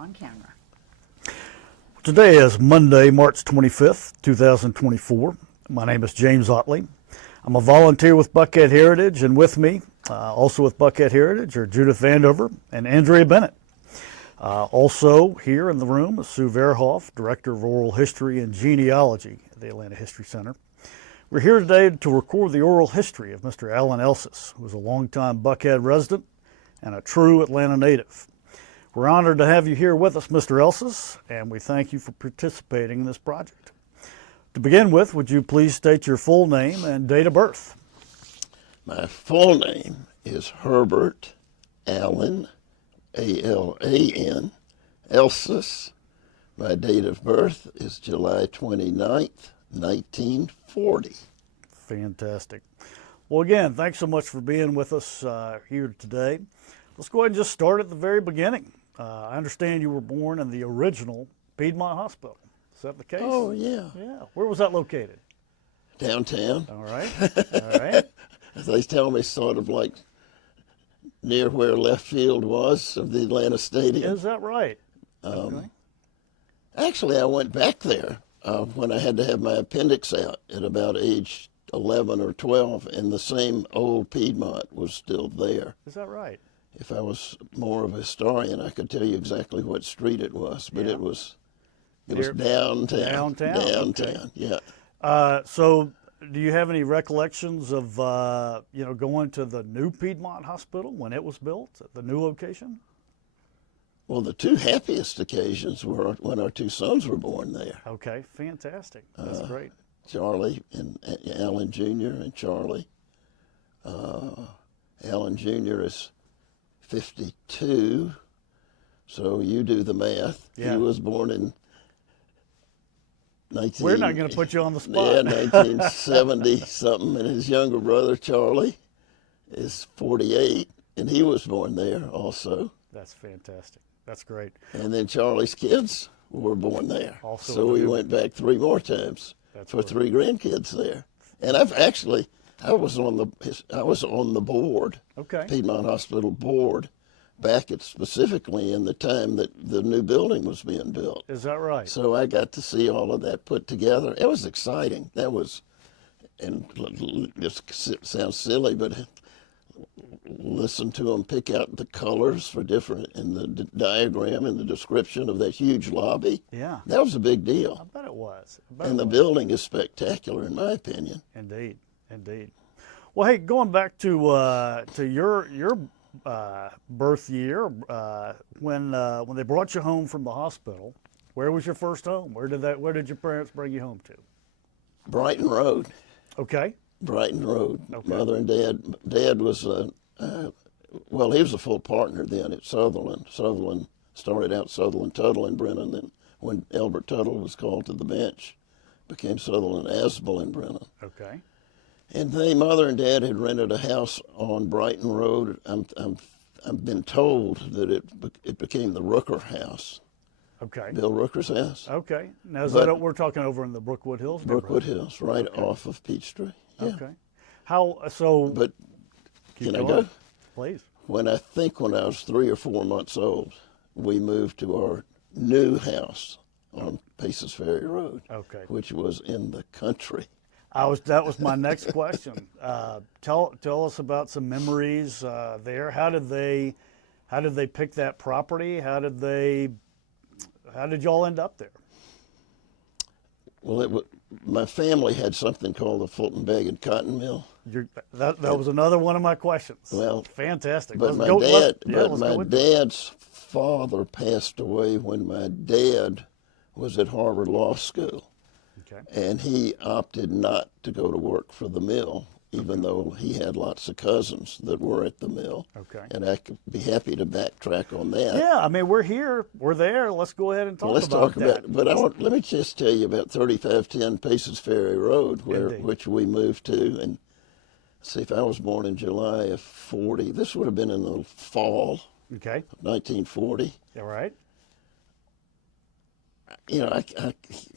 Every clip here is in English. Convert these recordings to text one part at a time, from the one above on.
On camera. Today is Monday, March 25th, 2024. My name is James Otley. I'm a volunteer with Buckhead Heritage, and with me, also with Buckhead Heritage, are Judith Vandover and Andrea Bennett. Also here in the room is Sue Verhoff, Director of Oral History and Genealogy at the Atlanta History Center. We're here today to record the oral history of Mr. Alan Elsas, who was a longtime Buckhead resident and a true Atlanta native. We're honored to have you here with us, Mr. Elsas, and we thank you for participating in this project. To begin with, would you please state your full name and date of birth? My full name is Herbert Allen, A-L-A-N, Elsas. My date of birth is July 29th, 1940. Fantastic. Well, again, thanks so much for being with us here today. Let's go ahead and just start at the very beginning. I understand you were born in the original Piedmont Hospital. Is that the case? Oh, yeah. Yeah. Where was that located? Downtown. All right. All right. They tell me sort of like near where left field was of the Atlanta Stadium. Is that right? Okay. Actually, I went back there when I had to have my appendix out at about age 11 or 12, and the same old Piedmont was still there. Is that right? If I was more of a historian, I could tell you exactly what street it was, but Yeah. it was downtown. Downtown? Downtown, Okay. yeah. So do you have any recollections of, going to the new Piedmont Hospital when it was built at the new location? Well, the two happiest occasions were when our two sons were born there. Okay, fantastic. That's great. Charlie and Alan Jr. and Charlie. Alan Jr. is 52, so you do the math. Yeah. He was born in We're not going to put you on the spot. Yeah, 1970-something, and his younger brother, Charlie, is 48, and he was born there also. That's fantastic. That's great. And then Charlie's kids were born there. Also so we went back 3 more times for 3 grandkids there. And I was on the board, Okay. Piedmont Hospital board, back at specifically in the time that the new building was being built. Is that right? So I got to see all of that put together. It was exciting. That was, and this sounds silly, but listen to them pick out the colors for different, and the diagram and the description of that huge lobby. Yeah. That was a big deal. I bet it was. And the building is spectacular, in my opinion. Indeed, indeed. Well, hey, going back to your birth year, when they brought you home from the hospital, where was your first home? Where did your parents bring you home to? Brighton Road. Okay. Brighton Road. Okay. Mother and Dad. Dad was well, he was a full partner then at Sutherland. Sutherland started out Sutherland Tuttle in Brennan. Then when Albert Tuttle was called to the bench, became Sutherland Asbel in Brennan. Okay. And Mother and Dad had rented a house on Brighton Road. I've been told that it became the Rooker House. Okay. Bill Rooker's house. Okay. Now we're talking over in the Brookwood Hills. Brookwood Hills, right off of Peachtree. Yeah. Okay. But can I go? Please. When I was 3 or 4 months old, we moved to our new house on Paces Ferry Road. Okay. Which was in the country. That was my next question. Tell us about some memories there. How did they pick that property? How did y'all end up there? Well, my family had something called the Fulton Bag and Cotton Mill. That was another one of my questions. Well, fantastic. But my dad's father passed away when my dad was at Harvard Law School. Okay. And he opted not to go to work for the mill, even though he had lots of cousins that were at the mill. Okay. And I could be happy to backtrack on that. Yeah, I mean, we're here, we're there. Let's go ahead and talk Let's about talk that. about, but let me just tell you about 3510 Paces Ferry Road, which we moved to. And see, if I was born in July of 40, this would have been in the fall of 1940. All right. I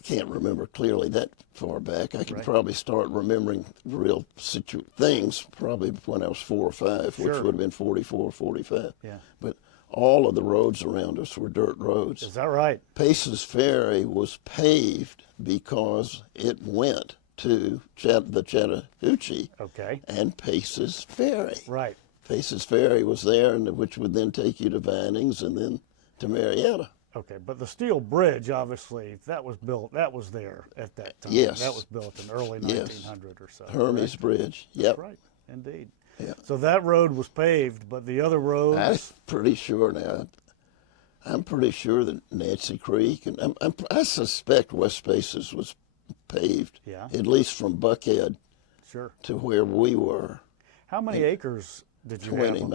can't remember clearly that far back. I can probably start remembering real things probably when I was 4 or 5, which would have been 44, 45. Yeah. But all of the roads around us were dirt roads. Is that right? Pace's Ferry was paved because it went to the Chattahoochee Okay. and Pace's Ferry. Right. Pace's Ferry was there, and which would then take you to Vinings and then to Marietta. Okay, but the steel bridge, obviously, that was there at that time. Yes. That was built in early Yes. 1900 or so. Hermes correct? Bridge. Yep. Right, indeed. Yeah. So that road was paved, but the other roads, I'm pretty sure now. I'm pretty sure that Nancy Creek and I suspect West Paces was paved. Yeah. At least from Buckhead sure. to where we were. How many acres did you 20. have?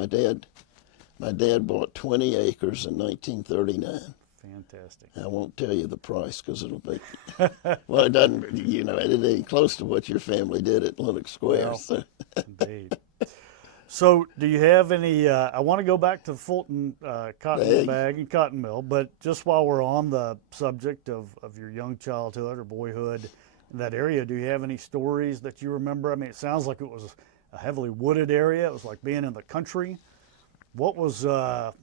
My dad bought 20 acres in 1939. Fantastic. I won't tell you the price because it'll make. Well, it doesn't. It ain't close to what your family did at Lenox Square. Well, So. Indeed. So, do you have any? I want to go back to the Fulton cotton bag and cotton mill, but just while we're on the subject of your young childhood or boyhood in that area, do you have any stories that you remember? I mean, it sounds like it was a heavily wooded area. It was like being in the country. What was a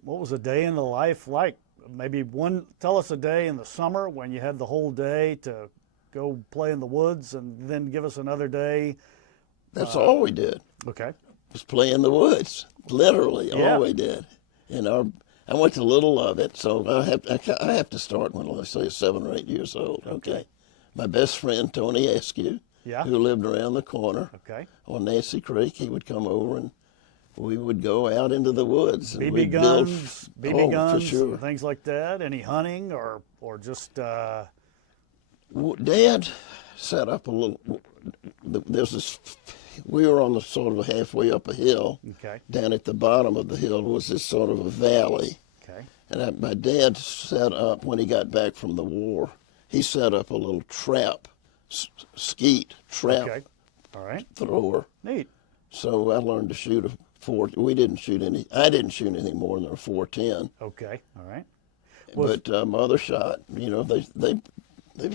day in the life like? Maybe tell us a day in the summer when you had the whole day to go play in the woods, and then give us another day. That's all we did. Okay. Was play in the woods. Literally, Yeah. all we did. I went to little of it, so I have to start when I say 7 or 8 years old. Okay. My best friend Tony Askew, Yeah. who lived around the corner Okay. on Nancy Creek, he would come over and we would go out into the woods. And BB we'd guns, build, BB guns, for sure. things like that. Any hunting or just Dad set up a little. There's this. We were on the sort of halfway up a hill. okay, Down at the bottom of the hill was this sort of a valley. okay, And my dad set up, when he got back from the war, he set up a little trap, skeet trap okay. All right, thrower. neat. So I learned to shoot I didn't shoot anything more than a 410. Okay, all right. But mother shot, they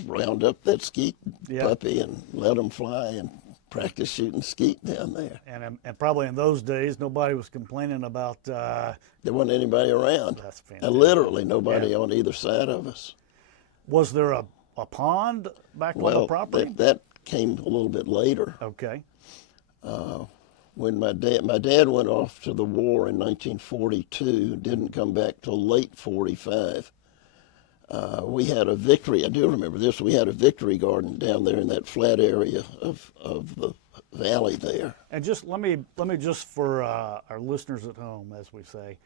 round up that skeet Yeah. puppy and let them fly and practice shooting skeet down there. And probably in those days, nobody was complaining about. There wasn't anybody around. That's fantastic. Literally nobody on either side of us. Was there a pond back on the Well, property? that came a little bit later. Okay, When my dad went off to the war in 1942, didn't come back till late 45. We had a victory. I do remember this. We had a victory garden down there in that flat area of the valley there. and just let me just for our listeners at home, as we say,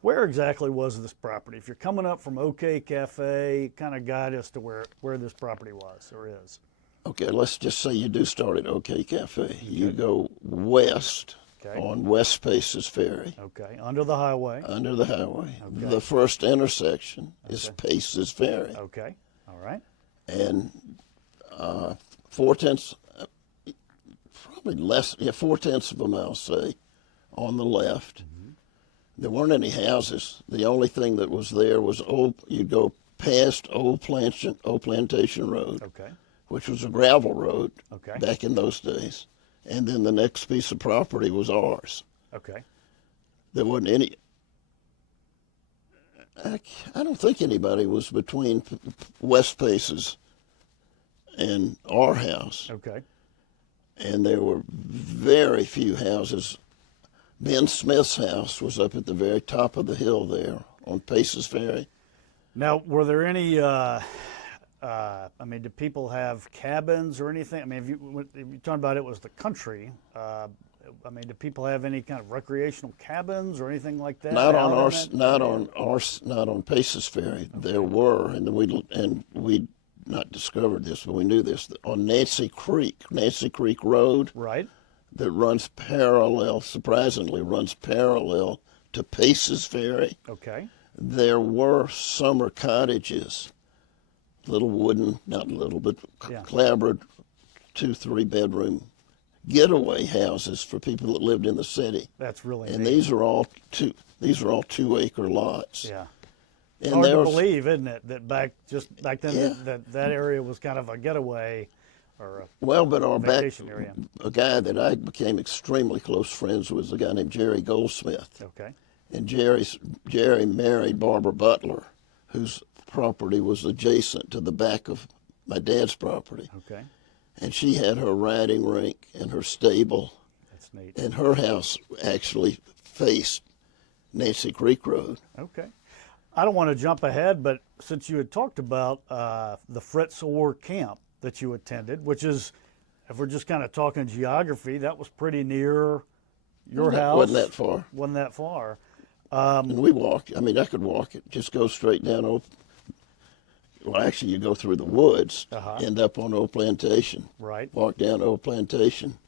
where exactly was this property? If you're coming up from OK Cafe, kind of guide us to where this property was or is. Okay, let's just say you do start at OK Cafe. You go west Okay. on West Paces Ferry, Okay, under the highway. under the highway. Okay. The first intersection is Paces Ferry. Okay, all right. And 4/10, probably less, 4/10 of a mile, say, on the left. There weren't any houses. The only thing that was there was you'd go past Old Plantation Road, Okay, which was a gravel road Okay. back in those days. And then the next piece of property was ours. okay. There wasn't any. I don't think anybody was between West Paces and our house. Okay. And there were very few houses. Ben Smith's house was up at the very top of the hill there on Paces Ferry. Now, were there any? I mean, did people have cabins or anything? I mean, if you're talking about it was the country. I mean, did people have any kind of recreational cabins or anything like that? Not out on that? not on Paces Ferry. There were, and we not discovered this, but we knew this on Nancy Creek Road. Right. That runs parallel, surprisingly, runs parallel to Paces Ferry. Okay. There were summer cottages, little wooden, not little, but Yeah. clapboard, 2-3 bedroom getaway houses for people that lived in the city. That's really And neat. these are all 2-acre lots. Yeah. And Hard there to was, believe, isn't it, that back then Yeah. that area was kind of a getaway or well, but a vacation area. a guy that I became extremely close friends with was a guy named Jerry Goldsmith. Okay. And Jerry married Barbara Butler, whose property was adjacent to the back of my dad's property. Okay. And she had her riding rink and her stable. That's neat. And her house actually faced Nancy Creek Road. Okay. I don't want to jump ahead, but since you had talked about the Fritz Orr camp that you attended, which is, if we're just kind of talking geography, that was pretty near your house. Wasn't that far. Wasn't that far. And we walked. I mean, I could walk it. Just go straight down. Well, actually, you go through the woods, end up on Old Plantation. Right. Walk down Old Plantation.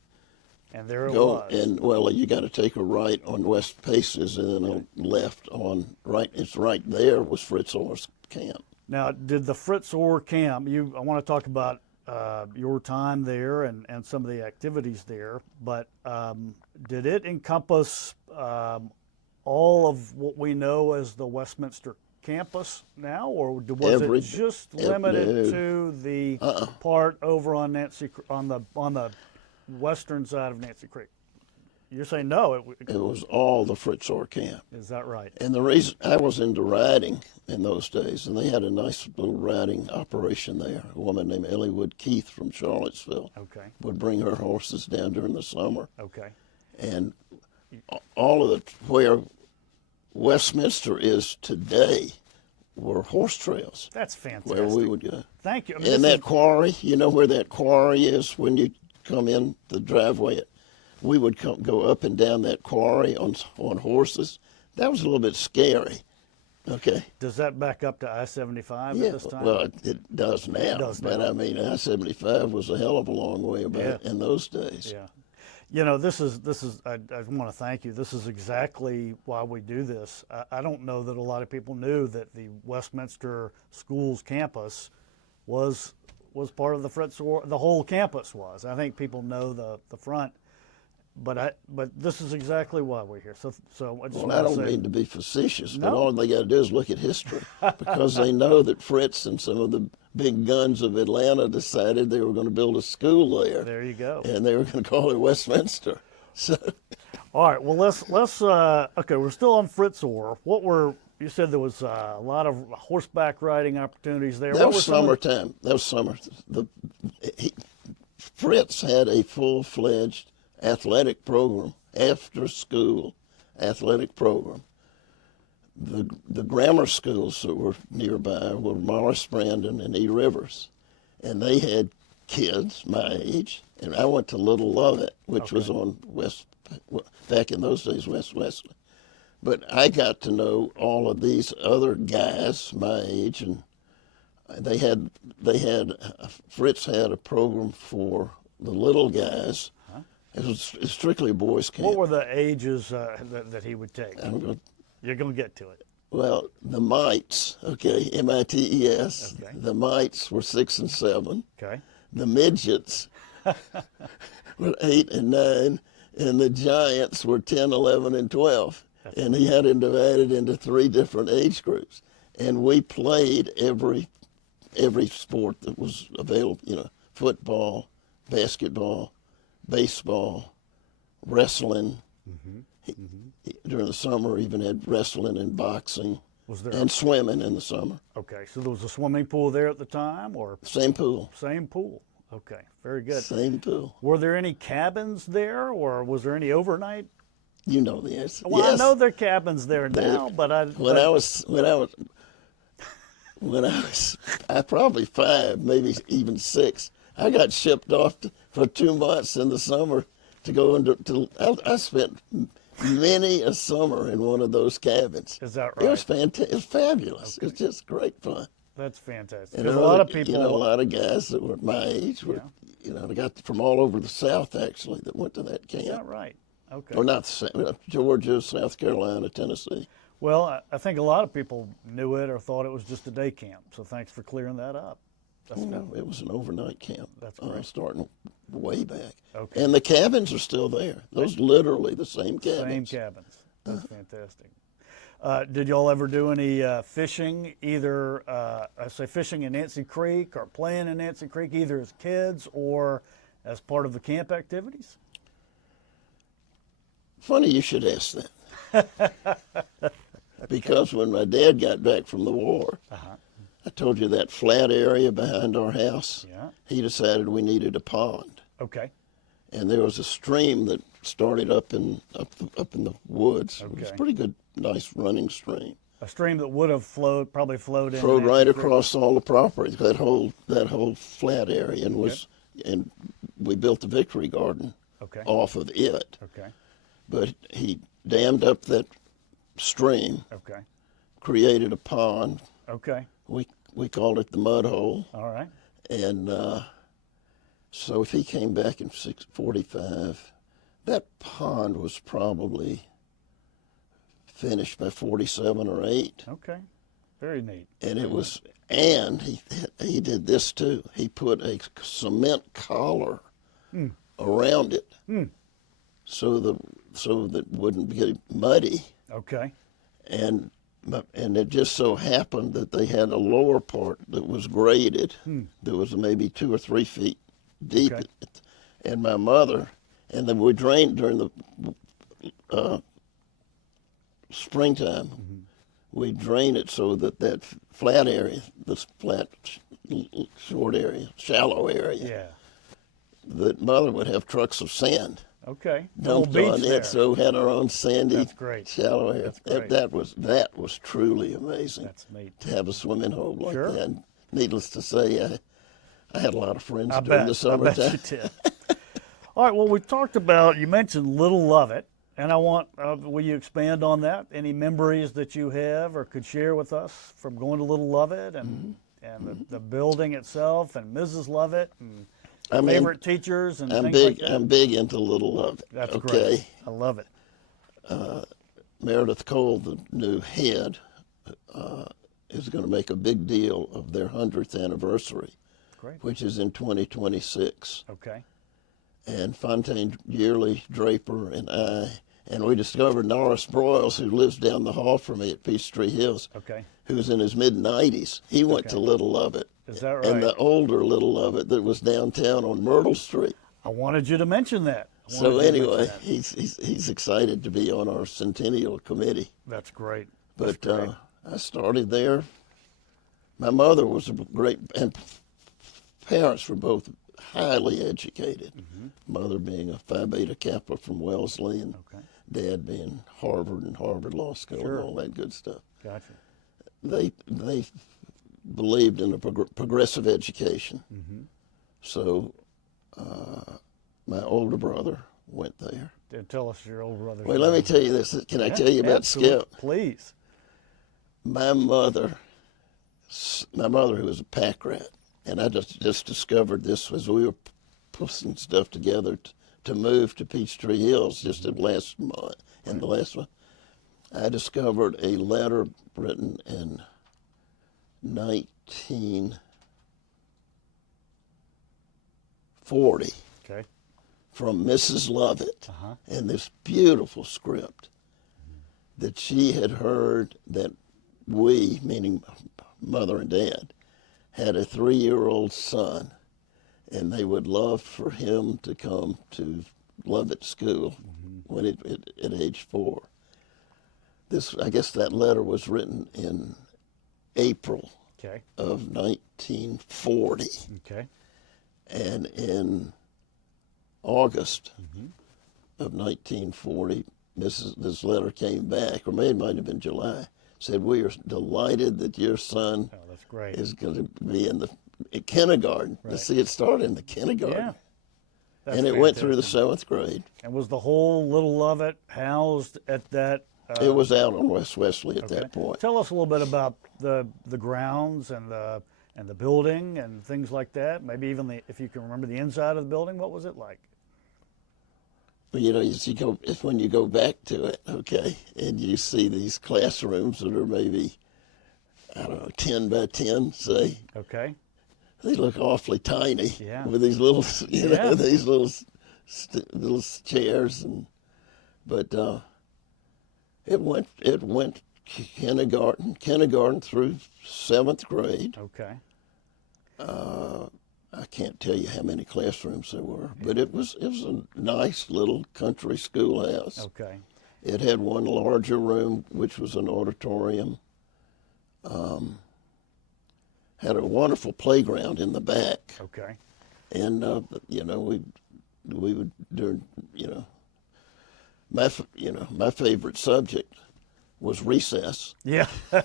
And there it Go, was. and well, you got to take a right on West Paces, and then a left on right. It's right there was Fritz Orr's camp. Now, did the Fritz Orr camp? I want to talk about your time there and some of the activities there, but did it encompass all of what we know as the Westminster campus now, or was it just limited to the part over on the western side of Nancy Creek? You're saying no. It was all the Fritz Orr camp. Is that right? And the reason I was into riding in those days, and they had a nice little riding operation there. A woman named Ellie Wood Keith from Charlottesville would bring her horses down during the summer. Okay. And all of where Westminster is today were horse trails. That's fantastic. Where we would go. Thank you. And that quarry, you know where that quarry is when you come in the driveway? We would go up and down that quarry on horses. That was a little bit scary. Okay. Does that back up to I-75 at this time? Well, it does now. It does but now. I mean, I-75 was a hell of a long way back in those days. Yeah. You know, this is. I want to thank you. This is exactly why we do this. I don't know that a lot of people knew that the Westminster Schools campus was part of the Fritz Orr. The whole campus was. I think people know the front. But this is exactly why we're here. So I just I don't mean to be facetious, but all they got to do is look at history, because they know that Fritz and some of the big guns of Atlanta decided they were going to build a school there. There you go. And they were going to call it Westminster. So, all right. Well, let's okay. We're still on Fritz Orr. You said there was a lot of horseback riding opportunities there. That was summertime. That was summer. Fritz had a full-fledged athletic program, after school athletic program. The grammar schools that were nearby were Morris Brandon and E. Rivers, and they had kids my age. And I went to Little Lovett, which was on back in those days, West Wesley. But I got to know all of these other guys my age, and Fritz had a program for the little guys. It was strictly a boys' camp. What were the ages that he would take? You're going to get to it. Well, the mites, okay, M-I-T-E-S. Okay. The mites were 6 and 7. Okay. The midgets were 8 and 9, and the giants were 10, 11, and 12. And he had it divided into 3 different age groups. And we played every sport that was available, football, basketball, baseball, wrestling. During the summer, even had wrestling and boxing. And swimming in the summer. Okay, so there was a swimming pool there at the time, or? Same pool. Same pool. Okay, very good. Same pool. Were there any cabins there, or was there any overnight? You know the answer. Well, yes. I know there are cabins there now, but when I was probably 5, maybe even 6. I got shipped off for 2 months in the summer to go into. I spent many a summer in one of those cabins. Is that right? It was fantastic. It was fabulous. Okay. It was just great fun. That's fantastic. And a lot of people, a lot of guys that were my age were, they got from all over the South actually that went to that camp. Is that right? Okay. Or not Georgia, South Carolina, Tennessee. Well, I think a lot of people knew it or thought it was just a day camp. So thanks for clearing that up. No, it was an overnight camp. That's great. Starting way back. Okay. And the cabins are still there. Those literally the same cabins. Same cabins. That's fantastic. Did y'all ever do any fishing, either, fishing in Nancy Creek or playing in Nancy Creek, either as kids or as part of the camp activities? Funny you should ask that. Because when my dad got back from the war, I told you that flat area behind our house, Yeah. he decided we needed a pond. Okay. And there was a stream that started up in the woods. It was Okay. a pretty good, nice running stream. A stream that would have probably flowed in. Flowed and right actually- across all the property, that whole flat area, and we built the Victory Garden Okay. off of it. Okay. But he dammed up that stream, Okay. created a pond. Okay. We called it the Mud Hole. All right. And so if he came back in 45, that pond was probably finished by 47 or 8. Okay. Very neat. And it was, and he did this too. He put a cement collar around it so that it wouldn't get muddy. Okay. And it just so happened that they had a lower part that was graded, that was maybe 2 or 3 feet deep. Okay. And my mother, and then we drained during the springtime. We drain it so that flat area, this flat, short area, shallow area, Yeah. that mother would have trucks of sand Okay. Little dumped beach on there. it, so we had our own sandy, That's great. shallow area. great. That was truly amazing That's neat. to have a swimming hole like Sure. that. Needless to say, I had a lot of friends I during bet. the I bet summertime. you did. All right. Well, we talked about, you mentioned Little Lovett, and I want, will you expand on that? Any memories that you have or could share with us from going to Little Lovett and the building itself and Mrs. Lovett and I mean, favorite teachers and I'm things big. like that? I'm big into Little Love. That's okay. great. I love it. Meredith Cole, the new head, is going to make a big deal of their 100th anniversary, Great. which is in 2026. Okay. And Fontaine Yearly, Draper, and I, and we discovered Norris Broyles, who lives down the hall from me at Peachtree Hills, Okay. who's in his mid-90s. He went to Little Lovett. Is that right? And the older Little Lovett that was downtown on Myrtle Street. I wanted you to mention that. So anyway, he's excited to be on our Centennial Committee. That's great. But I started there. My mother was a great, and parents were both highly educated. Mother being a Phi Beta Kappa from Wellesley, and Dad being Harvard and Harvard Law School Sure. and all that good stuff. Gotcha. They believed in a progressive education. So my older brother went there. Tell us your old brother. Well, let me tell you this. Can I tell you about Absolutely. Skip? Please. My mother, who was a pack rat, and I just discovered this as we were putting stuff together to move to Peachtree Hills just in last month. And the last one, I discovered a letter written in 1940 Okay. from Mrs. Lovett in this beautiful script that she had heard that we, meaning mother and dad, had a 3-year-old son, and they would love for him to come to Lovett School when at age 4. I guess that letter was written in April Okay. of 1940, Okay. and in August of 1940, this letter came back, or maybe it might have been July. Said, "We are delighted that your son Oh, that's great. is going to be in the kindergarten." To see it start in the kindergarten, Yeah. That's and it went through the fantastic. 7th grade. And was the whole Little Lovett housed at that? It was out on West Wesley at Okay. that point. Tell us a little bit about the grounds and the building and things like that. Maybe even if you can remember the inside of the building. What was it like? But when you go back to it, okay, and you see these classrooms that are maybe, I don't know, 10 by 10, say, Okay. they look awfully tiny. Yeah. With these little, Yeah. these little chairs, but it went kindergarten through 7th grade. Okay. I can't tell you how many classrooms there were, but it was a nice little country schoolhouse. Okay. It had one larger room, which was an auditorium. Had a wonderful playground in the back. Okay. And we would during my favorite subject was recess. Yeah. Okay.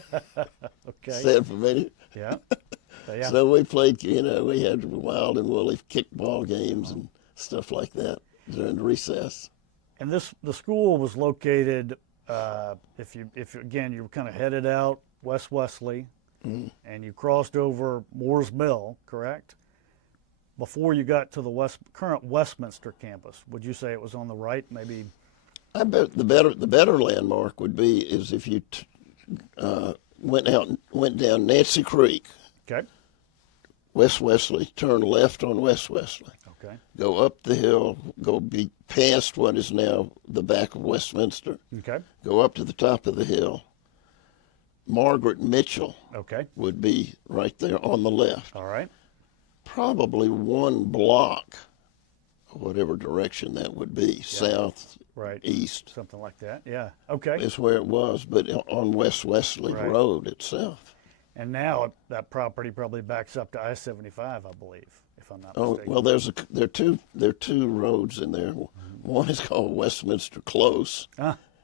Stand for a minute. Yeah. Yeah. So we played. We had wild and woolly kickball games and stuff like that during the recess. And the school was located. If you again, you were kind of headed out West Wesley, and you crossed over Moore's Mill, correct? Before you got to the current Westminster campus, would you say it was on the right? Maybe. I bet the better landmark would be is if you went down Nancy Creek, Okay. West Wesley, turn left on West Wesley, Okay. go up the hill, go be past what is now the back of Westminster, Okay. go up to the top of the hill. Margaret Mitchell Okay. would be right there on the left. All right. Probably one block, whatever direction that would be, south, Right. east, Something like that. Yeah. Okay. is where it was, but on West Wesley Right. Road itself. And now that property probably backs up to I-75, I believe, if I'm not Oh mistaken. well, there are two roads in there. One is called Westminster Close,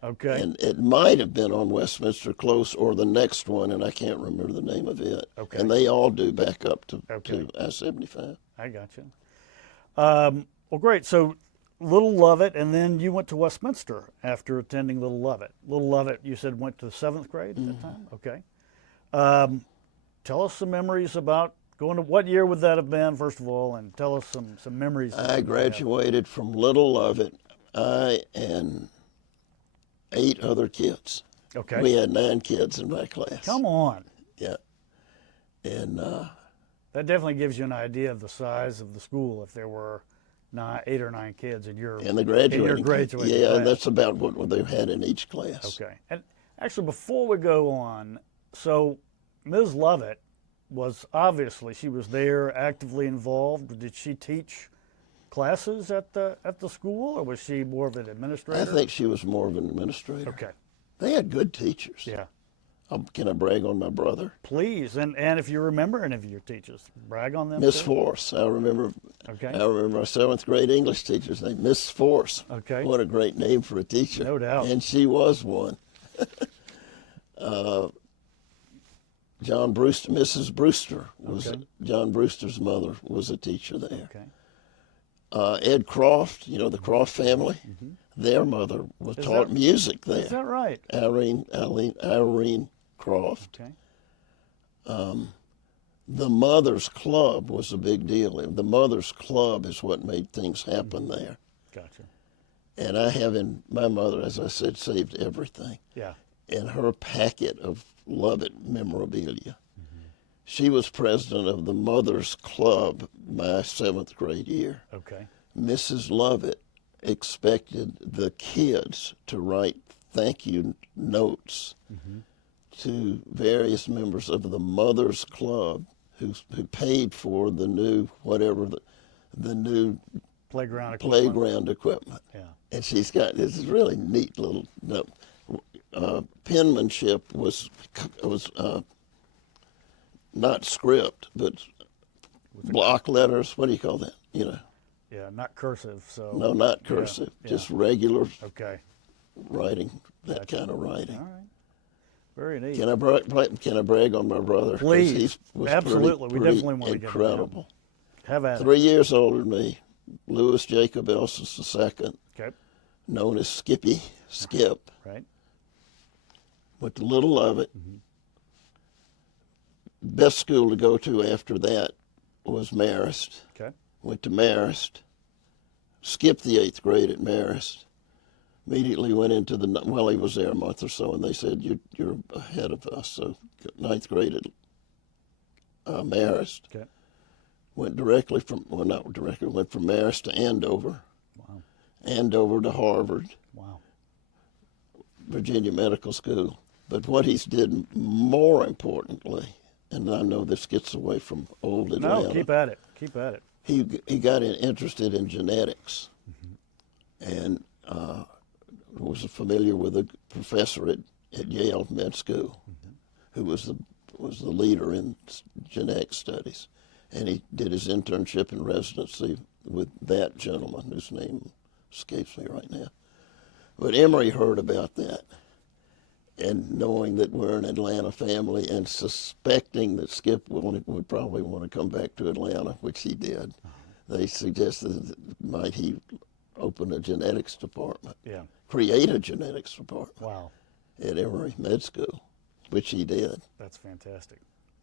Okay. and it might have been on Westminster Close or the next one, and I can't remember the name of it. Okay. And they all do back up to I-75. I got you. Well, great. So Little Lovett, and then you went to Westminster after attending Little Lovett. Little Lovett, you said went to 7th grade at that time? Okay. Tell us some memories about going to, what year would that have been, first of all, and tell us some memories. I graduated from Little Lovett, I and 8 other kids. Okay. We had 9 kids in my class. Come on. Yeah. And That definitely gives you an idea of the size of the school if there were 8 or 9 kids in your the graduating graduating yeah, class. that's about what they had in each class. Okay. And actually, before we go on, so Ms. Lovett was obviously, she was there actively involved. Did she teach classes at the school, or was she more of an administrator? I think she was more of an administrator. Okay. They had good teachers. Yeah. Can I brag on my brother? Please, and if you remember any of your teachers, brag on them. Miss too. Force. I remember Okay. our 7th grade English teacher's name, Miss Force. Okay. What a great name for a teacher. No doubt. And she was one. John Brewster, Mrs. Brewster was John Brewster's mother was a teacher there. Okay. Ed Croft, the Croft family, their mother was taught music there. Is that right? Irene Croft. Okay. The Mothers Club was a big deal. The Mothers Club is what made things happen there. Gotcha. And I have in my mother, as I said, saved everything. Yeah. In her packet of Lovett memorabilia. She was president of the Mothers Club my 7th grade year. Okay. Mrs. Lovett expected the kids to write thank you notes to various members of the Mothers Club who paid for the new the new Playground equipment. Yeah. And she's got this really neat little note. Penmanship was not script, but block letters. What do you call that? Yeah, not cursive. So. No, not cursive. Yeah. Just regular Okay. writing. That kind of writing. All right. Very neat. Can I brag on my brother? 'Cause Please. he was Absolutely. We pretty definitely want to get into that. incredible. Have at it. 3 years older than me. Louis Jacob Elsas II, Okay. known as Skip. Right. Went to Little Lovett. Best school to go to after that was Marist. Okay. Went to Marist. Skipped the 8th grade at Marist. Immediately went into he was there a month or so, and they said, you're ahead of us. So 9th grade at Marist. Okay. Went directly went from Marist to Andover. Wow. Andover to Harvard. Wow. Virginia Medical School. But what he did more importantly, and I know this gets away from old Atlanta. No, keep at it. Keep at it. He got interested in genetics, and was familiar with a professor at Yale Med School, who was the leader in genetic studies, and he did his internship and residency with that gentleman whose name escapes me right now. But Emory heard about that, and knowing that we're an Atlanta family and suspecting that Skip would probably want to come back to Atlanta, which he did, they suggested that might he open a genetics department, create a genetics department Wow. at Emory Med School, which he did. That's fantastic.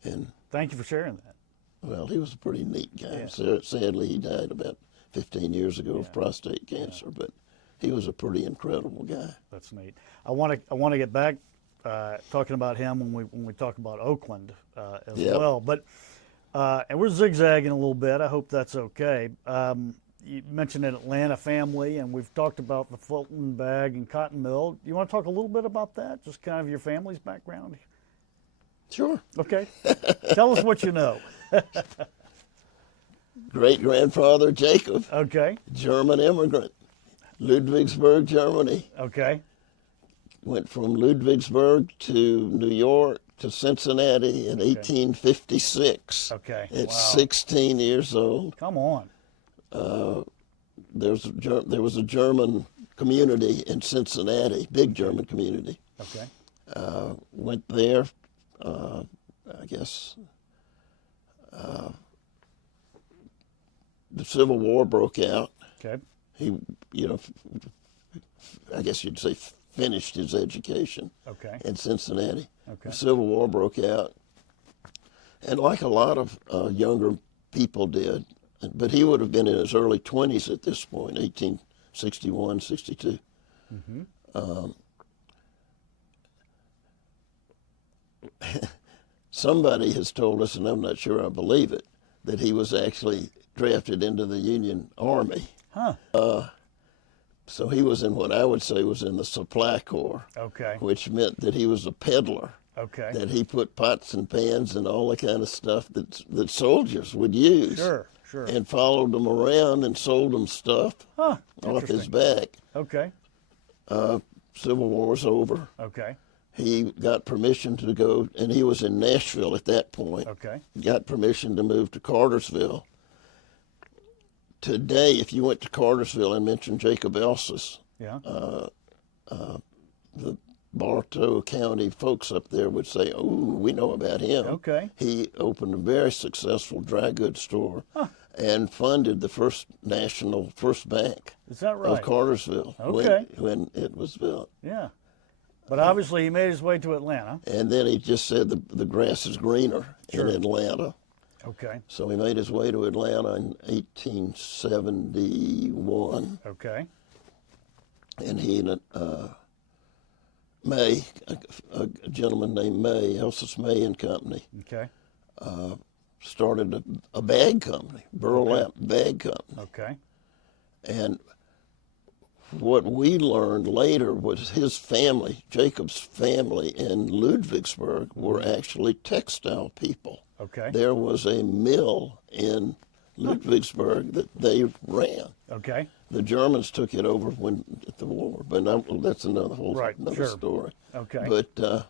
And Thank you for sharing that. well, he was a pretty neat guy. Yeah. So, sadly, he died about 15 years ago of prostate cancer, but he was a pretty incredible guy. That's neat. I want to get back talking about him when we talk about Oakland as well. But and we're zigzagging a little bit. I hope that's okay. You mentioned an Atlanta family, and we've talked about the Fulton Bag and Cotton Mill. You want to talk a little bit about that? Just kind of your family's background? Sure. Okay. Tell us what you know. Great-grandfather Jacob, Okay. German immigrant, Ludwigsburg, Germany. Okay. Went from Ludwigsburg to New York to Cincinnati in 1856. Okay. At Wow. 16 years old. Come on. There was a German community in Cincinnati, big German community. Okay. Went there, I guess. The Civil War broke out. Okay. He, I guess you'd say finished his education Okay. in Cincinnati. Okay. The Civil War broke out. And like a lot of younger people did, but he would have been in his early 20s at this point, 1861, 62. Somebody has told us, and I'm not sure I believe it, that he was actually drafted into the Union Army. Huh. So he was in what I would say was in the Supply Corps, Okay. which meant that he was a peddler, Okay. that he put pots and pans and all the kind of stuff that soldiers would use. Sure. Sure. And followed them around and sold them stuff Huh. off his Interesting. back. Okay. Civil War's over. Okay. He got permission to go, and he was in Nashville at that point. Okay. Got permission to move to Cartersville. Today, if you went to Cartersville and mentioned Jacob Elsas, Yeah. the Bartow County folks up there would say, "Oh, we know about him." Okay. He opened a very successful dry goods store and funded the first bank Is that of right? Cartersville Okay. when it was built. Yeah. But obviously he made his way to Atlanta. And then he just said the grass is greener Sure. in Atlanta. Okay. So he made his way to Atlanta in 1871, Okay. and he and May, a gentleman named May, Elsas May and Company, Okay. started a bag company, burlap bag company. Okay. And what we learned later was his family, Jacob's family in Ludwigsburg, were actually textile people. Okay. There was a mill in Ludwigsburg that they ran. Okay. The Germans took it over at the war, but that's another Sure. story. Okay. But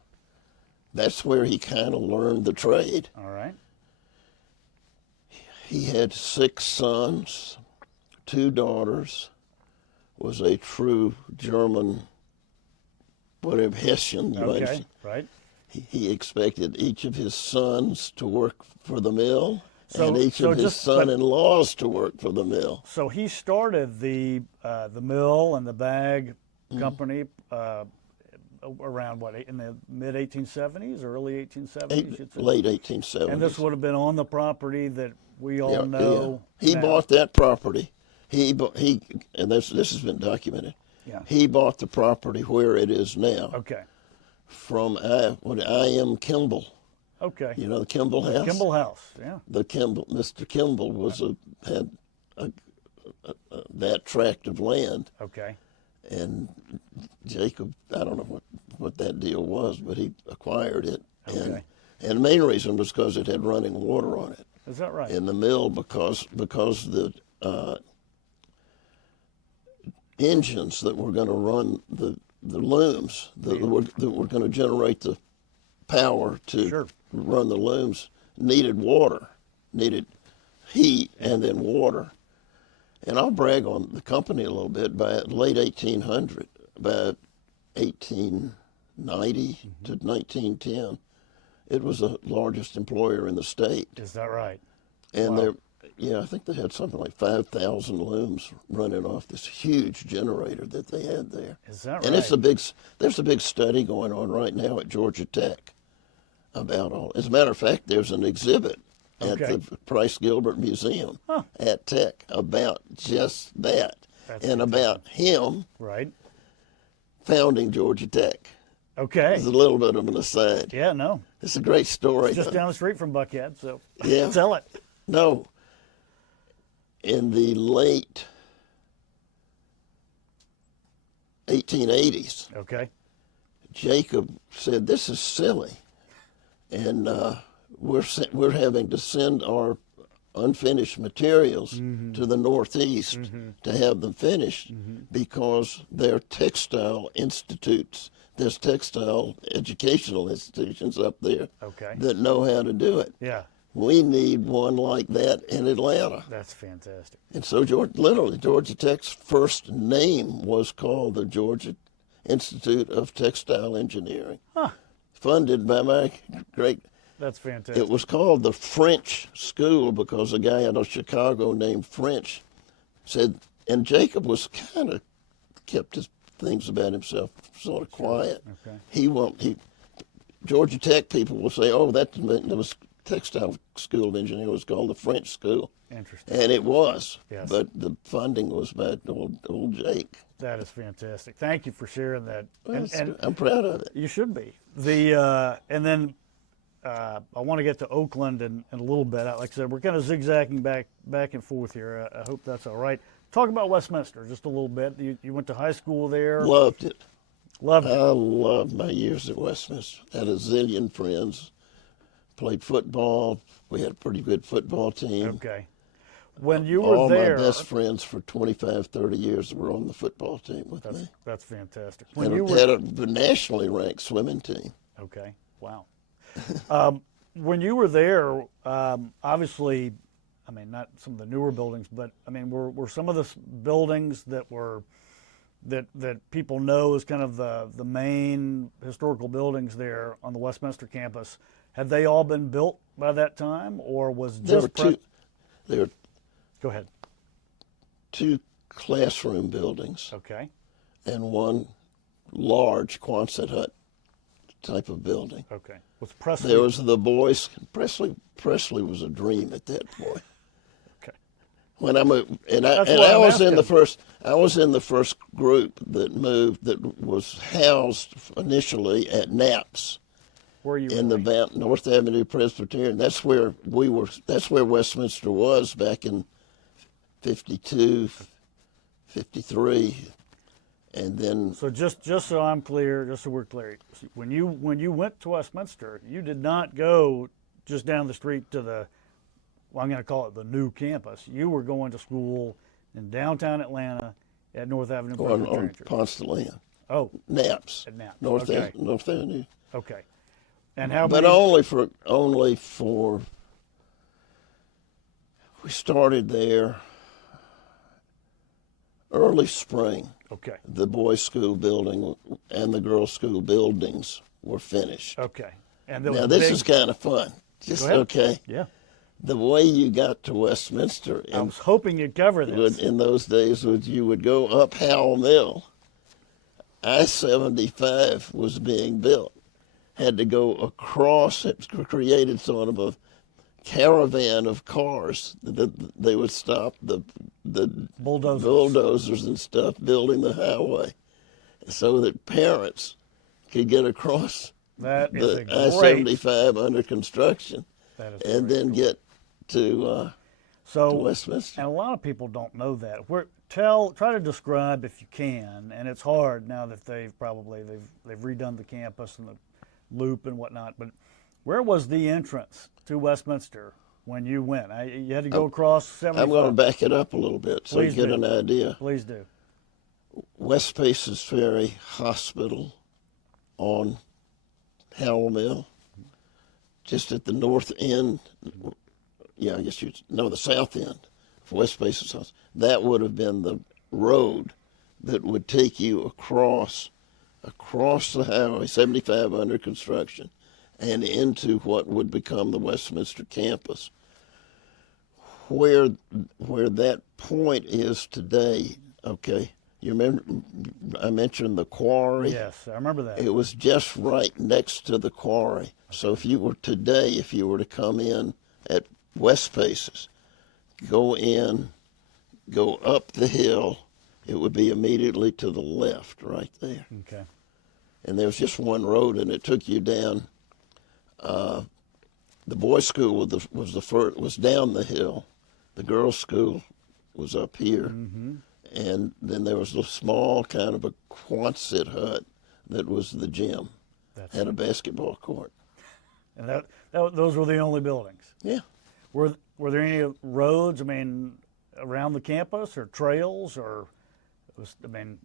that's where he kind of learned the trade. All right. He had 6 sons, 2 daughters, was a true German, whatever, Hessian. Okay. Right. He expected each of his sons to work for the mill, So- and each so of his just- son-in-laws to work for the mill. So he started the mill and the bag Mm-hmm. company around what, in the mid 1870s, early 1870s, you'd say? Late 1870s. And this would have been on the property that we all know. He now. bought that property. And this has been documented. Yeah. He bought the property where it is now Okay. from I.M. Kimball. Okay. You know the Kimball House. Kimball House. Yeah. Mr. Kimball had that tract of land, Okay. and Jacob, I don't know what that deal was, but he acquired it. Okay. And the main reason was because it had running water on it Is that right? in the mill, because the engines that were going to run the the looms that were going to generate the power to Sure. run the looms needed water, needed heat, and then water. And I'll brag on the company a little bit. By late 1800, by 1890 to 1910, it was the largest employer in the state. Is that right? And Wow. I think they had something like 5,000 looms running off this huge generator that they had there. Is that And right? there's a big study going on right now at Georgia Tech about all. As a matter of fact, there's an exhibit at Okay. the Price Gilbert Museum at Tech about just that, That's and about him Right. founding Georgia Tech. Okay. It's a little bit of an aside. Yeah, no. It's a great story. Just though. down the street from Buckhead, so Yeah. tell it. No. In the late 1880s, Okay. Jacob said, "This is silly, and we're having to send our unfinished materials to the Northeast to have them finished because they're textile institutes. There's textile educational institutions up there Okay. that know how to do it. Yeah, We need one like that in Atlanta." that's fantastic. And so Georgia Tech's first name was called the Georgia Institute of Textile Engineering, funded by my great. That's fantastic. It was called the French School because a guy out of Chicago named French said, and Jacob was kind of kept his things about himself sort of quiet. Okay. Georgia Tech people will say, "Oh, that was textile school of engineering was called the French School," Interesting. and it was. Yes. But the funding was by old Jake. That is fantastic. Thank you for sharing that. Well, And I'm proud of it. you should be. And then I want to get to Oakland in a little bit. Like I said, we're kind of zigzagging back and forth here. I hope that's all right. Talk about Westminster just a little bit. You went to high school there. Loved it. Loved it. I loved my years at Westminster. Had a zillion friends. Played football. We had a pretty good football team. Okay. When you were All there, my best friends for 25, 30 years were on the football team with me. that's fantastic. When And you had were a nationally ranked swimming team. okay, wow. When you were there, obviously, I mean, not some of the newer buildings, but I mean, were some of the buildings that were that people know as kind of the main historical buildings there on the Westminster campus? Had they all been built by that time, or was There were just two Go ahead. classroom buildings Okay. and one large Quonset hut type of building. Okay. Was Presley? There was the boys. Presley was a dream at that point. Okay. When I moved, and That's I why I'm was in the asking. first. I was in the first group that moved. That was housed initially at Knapp's Where you in were? the North Avenue Presbyterian. That's where we were. That's where Westminster was back in 52, 53, and then So just so I'm clear, just so we're clear, when you went to Westminster, you did not go just down the street to I'm going to call it the new campus. You were going to school in downtown Atlanta at North Avenue on Presbyterian Church. Ponce de Leon, Oh, Knapp's, at Knapp's. North Okay. North Avenue. okay. And how But many? only for we started there early spring. Okay. The boys' school building and the girls' school buildings were finished. Okay. And there was Now this big, is kind of fun. Just Go ahead. okay. Yeah. The way you got to Westminster I was hoping you'd cover this. in those days was you would go up Howell Mill. I-75 was being built. Had to go across. It created sort of a caravan of cars that they would stop the Bulldozers. bulldozers and stuff building the highway, so that parents could get across That is a the great. I-75 under construction, That is and great. then get to So Westminster. And a lot of people don't know that. Try to describe if you can, and it's hard now that they've redone the campus and the loop and whatnot. But where was the entrance to Westminster when you went? You had to go across 75. I'm going to back it up a little bit so you Please get do. an idea. Please do. West Paces Ferry Hospital on Howell Mill, just at the north end. Yeah, I guess you'd know the south end of West Paces House. That would have been the road that would take you across the highway, 75 under construction, and into what would become the Westminster campus. Where that point is today, okay, you remember I mentioned the quarry? Yes, I remember that. It was just right next to the quarry. So if you were to come in at West Paces, go up the hill, it would be immediately to the left right there. Okay. And there was just one road, and it took you down. The boys' school was down the hill. The girls' school was up here. Mm-hmm. And then there was a small kind of a Quonset hut that was the gym. Had a basketball court. And those were the only buildings. Yeah. Were there any roads? I mean, around the campus or trails or?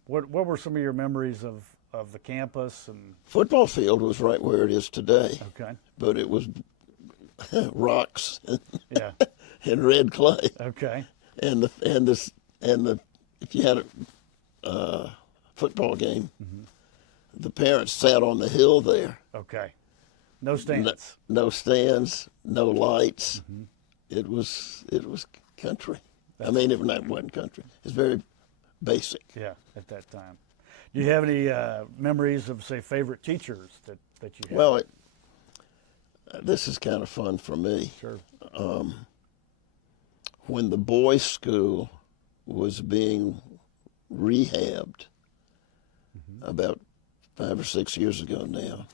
What were some of your memories of the campus and? Football field was right where it is today. Okay. But it was rocks. Yeah. And red clay. Okay. And if you had a football game, mm-hmm. the parents sat on the hill there. Okay. No stands. No stands, no lights. Mm-hmm. It was country. It wasn't country. It's very basic. Yeah, at that time. Do you have any memories of, say, favorite teachers that you had? Well, this is kind of fun for me. Sure. When the boys' school was being rehabbed about 5 or 6 years ago now,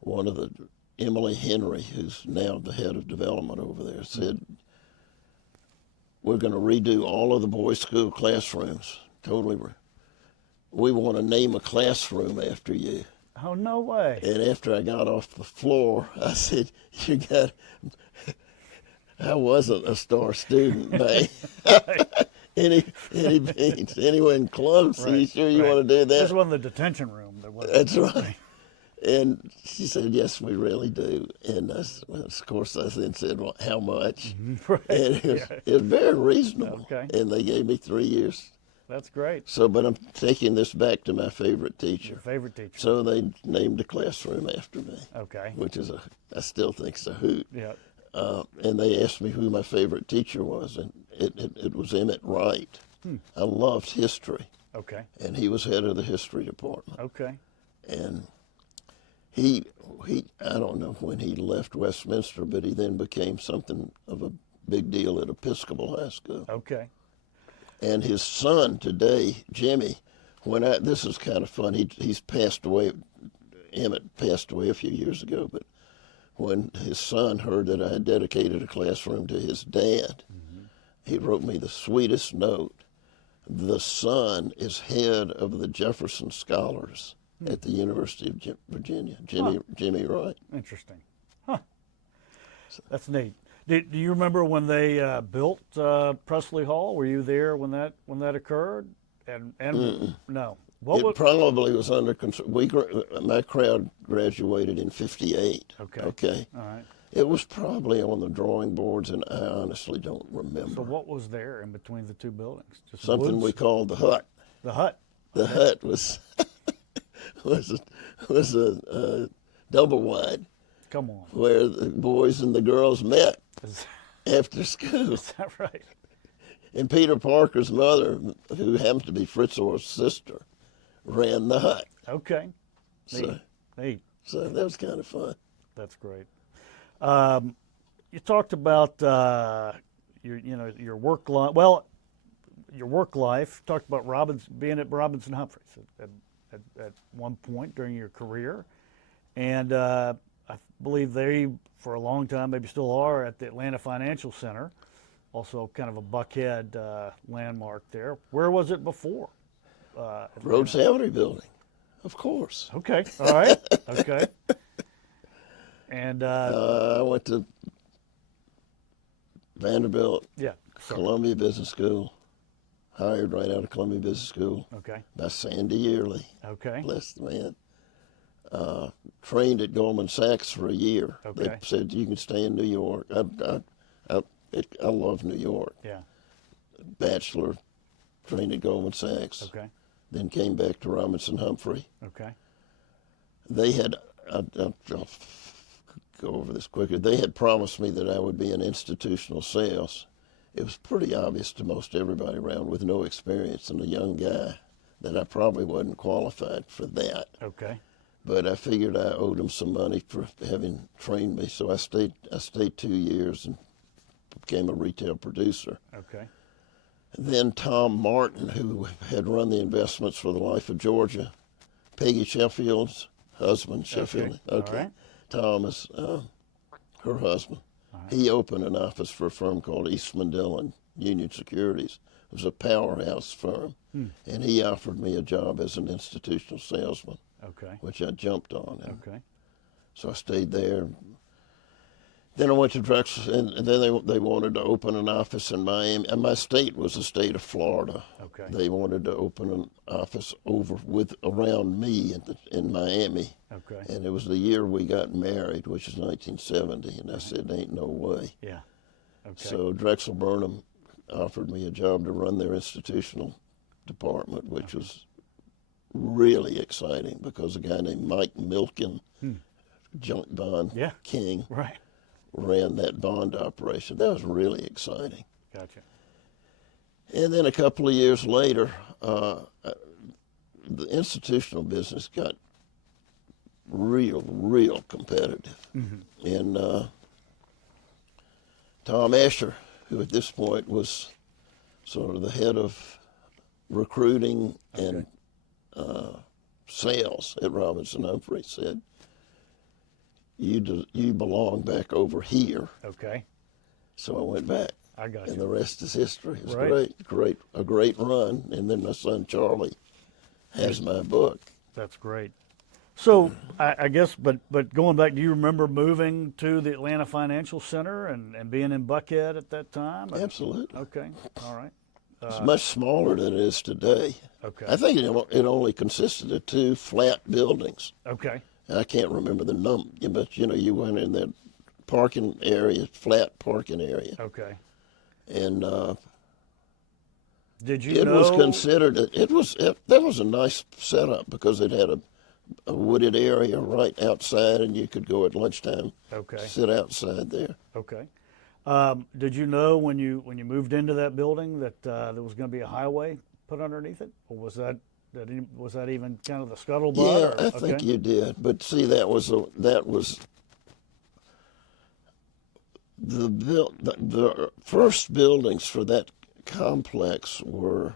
one of the Emily Henry, who's now the head of development over there, said, we're going to redo all of the boys' school classrooms. Totally. We want to name a classroom after you. Oh, no way. And after I got off the floor, I said, I wasn't a star student, man. Any beans, anyone close? Right, are you sure you want to do that? This wasn't the detention room. That's right. And she said, yes, we really do. And of course, I then said, well, how much? Right. And it was very reasonable. Okay. And they gave me 3 years. That's great. So, but I'm taking this back to my favorite teacher. Your favorite teacher. So they named a classroom after me. Okay. Which is I still think it's a hoot. Yeah. And they asked me who my favorite teacher was, and it was Emmett Wright. I loved history. Okay. And he was head of the history department. Okay. And he I don't know when he left Westminster, but he then became something of a big deal at Episcopal High School. Okay. And his son today, Jimmy, this is kind of fun. He's passed away. Emmett passed away a few years ago, but when his son heard that I had dedicated a classroom to his dad, he wrote me the sweetest note. The son is head of the Jefferson Scholars at the University of Virginia, Jimmy Wright. Interesting. Huh. That's neat. Do you remember when they built Presley Hall? Were you there when that occurred? And no. It probably was under construction. My crowd graduated in '58. Okay. Okay. All right. It was probably on the drawing boards, and I honestly don't remember. So what was there in between the two buildings? Just something woods? We called the hut. The hut. The hut was was a double wide. Come on. Where the boys and the girls met after school. Is that right? And Peter Parker's mother, who happens to be Fritz Orr's sister, ran the hut. Okay. Neat. So that was kind of fun. That's great. You talked about your work life. Well, your work life. Talked about being at Robinson Humphreys at one point during your career, and I believe they, for a long time, maybe still are, at the Atlanta Financial Center. Also, kind of a Buckhead landmark there. Where was it before? Road Safety Building, of course. Okay. All right. Okay. And I went to Vanderbilt, yeah, Columbia Business School, hired right out of Columbia Business School Okay. by Sandy Yearly. Okay. Bless the man. Trained at Goldman Sachs for a year. Okay. They said you can stay in New York. I love New York. Yeah. Bachelor, trained at Goldman Sachs. Okay. Then came back to Robinson Humphrey. Okay. They had, I'll go over this quicker. They had promised me that I would be in institutional sales. It was pretty obvious to most everybody around with no experience and a young guy that I probably wasn't qualified for that. Okay. But I figured I owed them some money for having trained me, so I stayed 2 years and became a retail producer. Okay. Then Tom Martin, who had run the investments for the Life of Georgia, Peggy Sheffield's husband, Sheffield. Okay. All right. Tom is her husband. Right. He opened an office for a firm called Eastman Dillon Union Securities. It was a powerhouse firm, and he offered me a job as an institutional salesman, Okay. which I jumped on. And Okay. so I stayed there. Then I went to Drexel, and then they wanted to open an office in Miami. And my state was the state of Florida. Okay. They wanted to open an office around me in Miami. Okay. And it was the year we got married, which is 1970. And I said, ain't no way. Yeah. Okay. So Drexel Burnham offered me a job to run their institutional department, which was really exciting because a guy named Mike Milken, junk bond king, Right. ran that bond operation. That was really exciting. Gotcha. And then a couple of years later, the institutional business got real competitive. And Tom Asher, who at this point was sort of the head of recruiting and sales at Robinson Humphrey, said, you belong back over here. Okay. So I went back. I got And you. the rest is history. It was Right. a great run. And then my son Charlie has my book. That's great. So I guess, but going back, do you remember moving to the Atlanta Financial Center and being in Buckhead at that time? Absolutely. Okay. All right. It's much smaller than it is today. Okay. I think it only consisted of 2 flat buildings. Okay. I can't remember the number, but you went in that parking area, flat parking area, Okay. and Did you it know? was considered. That was a nice setup because it had a wooded area right outside, and you could go at lunchtime, Okay. sit outside there. Okay. Did you know when you moved into that building that there was going to be a highway put underneath it, or was that even kind of the scuttlebutt? Yeah, or, I think okay. you did. But see, that was the first buildings for that complex were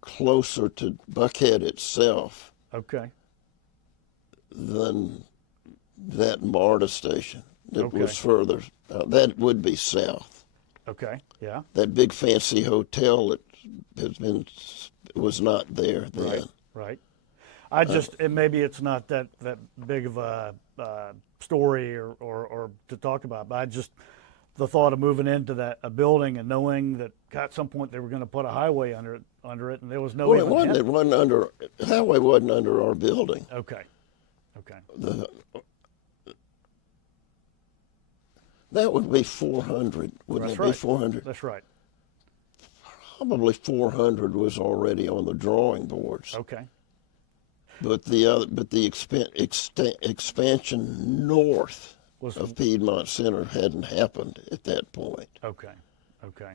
closer to Buckhead itself Okay. than that MARTA station. It Okay. was further. That would be south. Okay. Yeah. That big fancy hotel that was not there then. Right. I just maybe it's not that big of a story or to talk about, but I just the thought of moving into a building and knowing that at some point they were going to put a highway under it, and there was no. Well, it wasn't under. Highway wasn't under our building. Okay. Okay. That would be 400, wouldn't That's it right. be 400? That's right. Probably 400 was already on the drawing boards. Okay. But the expansion north of Piedmont Center hadn't happened at that point. Okay. Okay.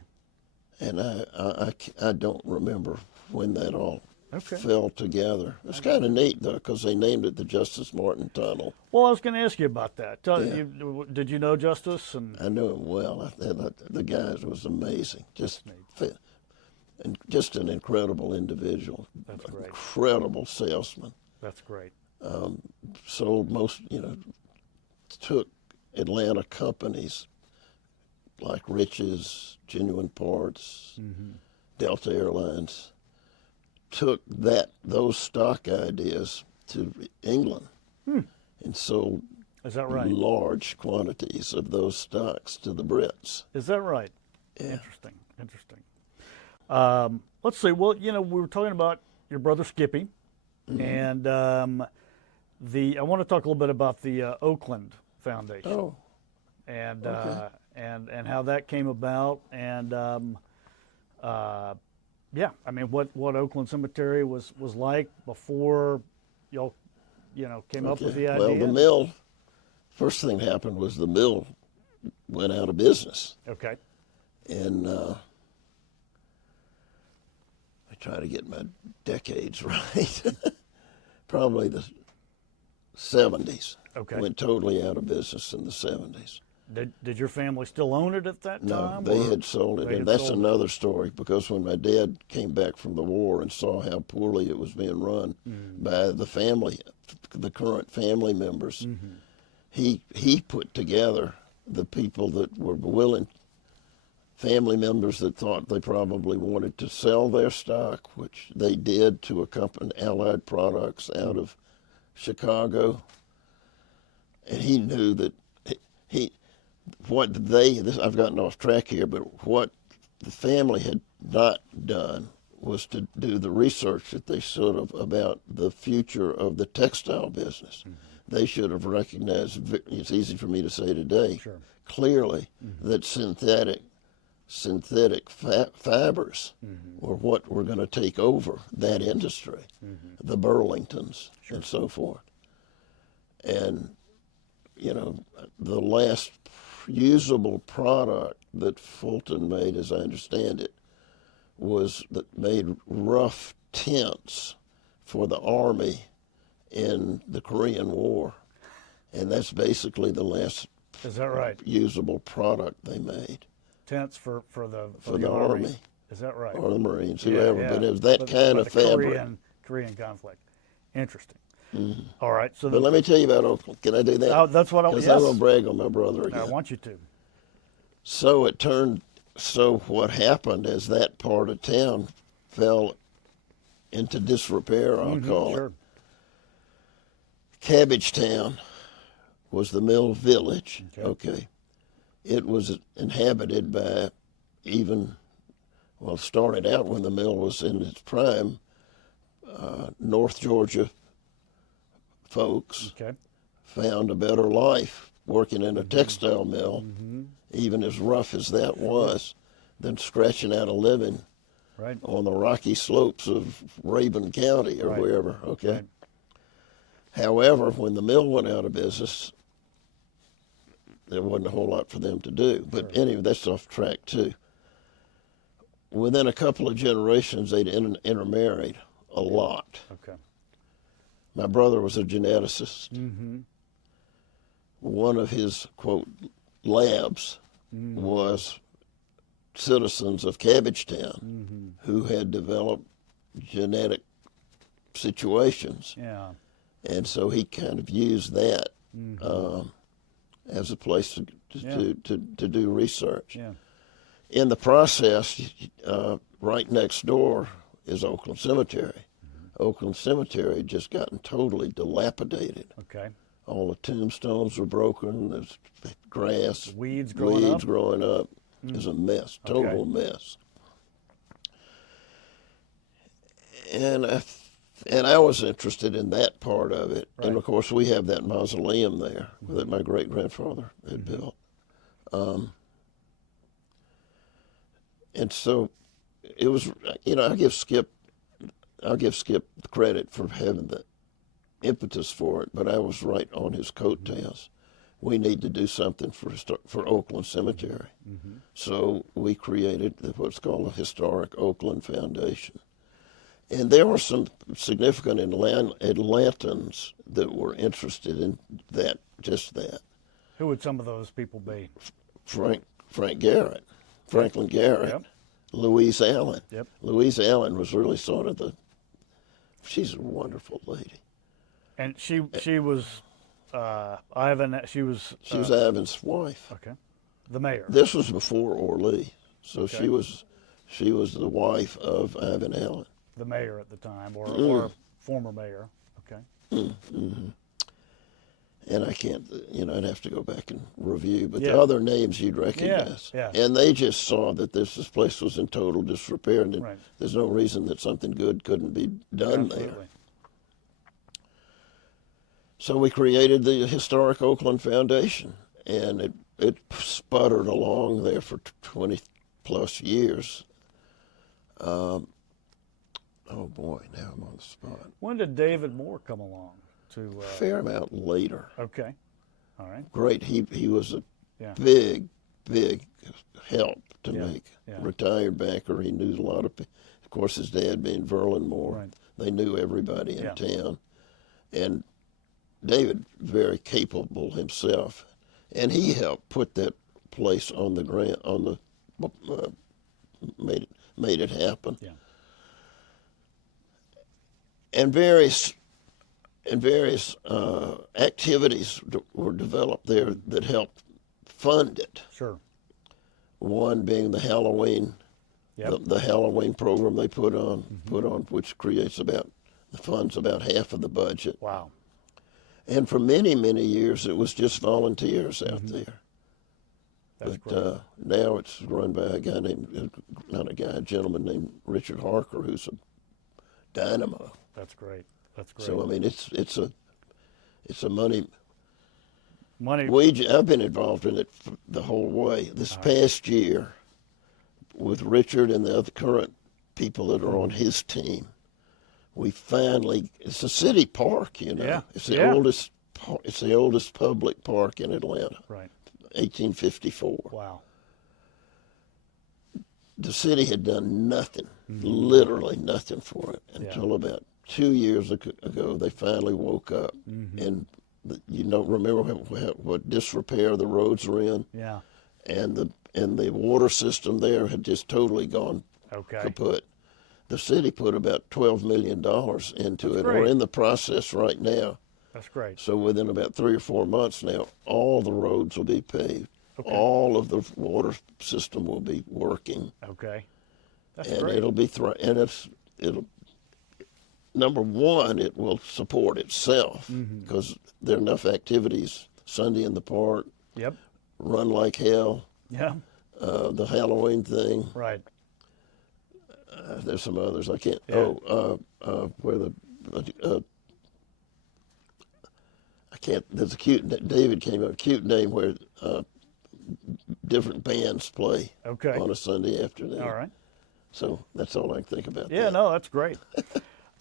And I don't remember when that all Okay. fell together. It's kind of neat, though, because they named it the Justice Martin Tunnel. Well, I was going to ask you about that. Yeah. Did you know Justice? And I knew him well. The guy was amazing. And just an incredible individual. That's great. Incredible salesman. That's great. Sold took Atlanta companies like Rich's, Genuine Parts, Delta Airlines, took those stock ideas to England and sold Is that right? large quantities of those stocks to the Brits. Is that right? Yeah. Interesting. Let's see. Well, we were talking about your brother Skippy, and I want to talk a little bit about the Oakland Foundation Oh, and okay. and how that came about, and yeah, I mean, what Oakland Cemetery was like before y'all, came up with Okay. the Well, the idea. mill, first thing that happened was the mill went out of business. Okay. And I try to get my decades right. Probably the 70s. Okay. Went totally out of business in the 70s. Did your family still own it at that No, time? they or had sold it, they and had that's sold it? another story because when my dad came back from the war and saw how poorly it was being run by the family, the current family members, he put together the people that were willing, family members that thought they probably wanted to sell their stock, which they did to a company, Allied Products, out of Chicago, and he knew that he what they this I've gotten off track here, but what the family had not done was to do the research that they should have about the future of the textile business. They should have recognized, it's easy for me to say today, Sure. clearly that synthetic fibers were what were going to take over that industry, the Burlingtons and so forth. And, the last usable product that Fulton made, as I understand it, was that made rough tents for the Army in the Korean War. And that's basically the last Is that right? usable product they made Tents for the for the Army Is that right? or the Marines, Yeah, whoever. yeah. But it was that For kind of the fabric. Korean conflict. Interesting. All right. So But let me tell you about Oakland. Can I do that? oh, that's what I Because yes. I'm going to brag on my brother I again. want you to. So what happened is that part of town fell into disrepair, I'll call it. Sure. Cabbagetown was the mill village. Okay. Okay. It was inhabited by started out when the mill was in its prime, North Georgia folks Okay. found a better life working in a textile mill, even as rough as that was, than scratching out a living Right. on the rocky slopes of Rabun County or Right. wherever. Okay. Right. However, when the mill went out of business, there wasn't a whole lot for them to do. But anyway, that's off track too. Within a couple of generations, they'd intermarried a lot. Okay. My brother was a geneticist. Mm-hmm. One of his, quote, labs was citizens of Cabbagetown who had developed genetic situations. Yeah. And so he kind of used that as a place to do research. Yeah. In the process, right next door is Oakland Cemetery. Oakland Cemetery had just gotten totally dilapidated. Okay. All the tombstones were broken. There's grass, Weeds growing up. growing up. It was a mess, total mess. And I was interested in that part of it. Right. And of course, we have that mausoleum there that my great grandfather had built. And so it was, I'll give Skip the credit for having the impetus for it, but I was right on his coattails. We need to do something for Oakland Cemetery. So we created what's called a Historic Oakland Foundation. And there were some significant Atlantans that were interested in that, just that. Who would some of those people be? Frank Garrett, Franklin Garrett, Yep. Louise Allen. Yep. Louise Allen was really sort of she's a wonderful lady. And she was Ivan. She was Ivan's wife. okay. The mayor. This was before Orly, so Okay. she was the wife of Ivan Allen. The mayor at the time, or former mayor. Okay. and I can't, I'd have to go back and review, but Yeah. the other names you'd recognize. Yeah. And they just saw that this place was in total disrepair, and Right. there's no reason that something good couldn't be done there. Absolutely. So we created the Historic Oakland Foundation, and it sputtered along there for 20 plus years. Oh boy, now I'm on the spot. When did David Moore come along? Fair amount later. Okay. All right. Great. He was a Yeah. big help to Yeah, make. yeah. Retired banker. He knew a lot of people. Of course, his dad being Verlin Moore. Right. They knew everybody in Yeah. town. And David, very capable himself. And he helped put that place on the ground, made it happen. Yeah. And various activities were developed there that helped fund it. Sure. One being the Halloween, Yep. the Halloween program they put on, which creates funds about half of the budget. Wow. And for many years, it was just volunteers out there. That's But great. now it's run by a gentleman named Richard Harker, who's a dynamo. That's great. That's great. So I mean, it's a money. Money. I've been involved in it the whole way. This past year, with Richard and the other current people that are on his team, we finally. It's a city park, Yeah. It's the Yeah. oldest. It's the oldest public park in Atlanta. Right. 1854. Wow. The city had done nothing, literally nothing for it until about 2 years ago. They finally woke up, and you don't remember what disrepair the roads are in, Yeah. and the water system there had just totally gone Okay. kaput. The city put about $12 million into it. great. We're in the process right now. That's great. So within about 3 or 4 months now, all the roads will be paved. Okay. All of the water system will be working. Okay. That's And great. it'll be it'll number one, it will support itself because there are enough activities. Sunday in the park, Yep. Run Like Hell, Yeah. the Halloween thing. Right. There's some others I can't. Yeah. Where I can't. There's a cute. David came up a cute name where different bands play Okay. on a Sunday afternoon. All right. So that's all I can think about. Yeah. that. No, that's great.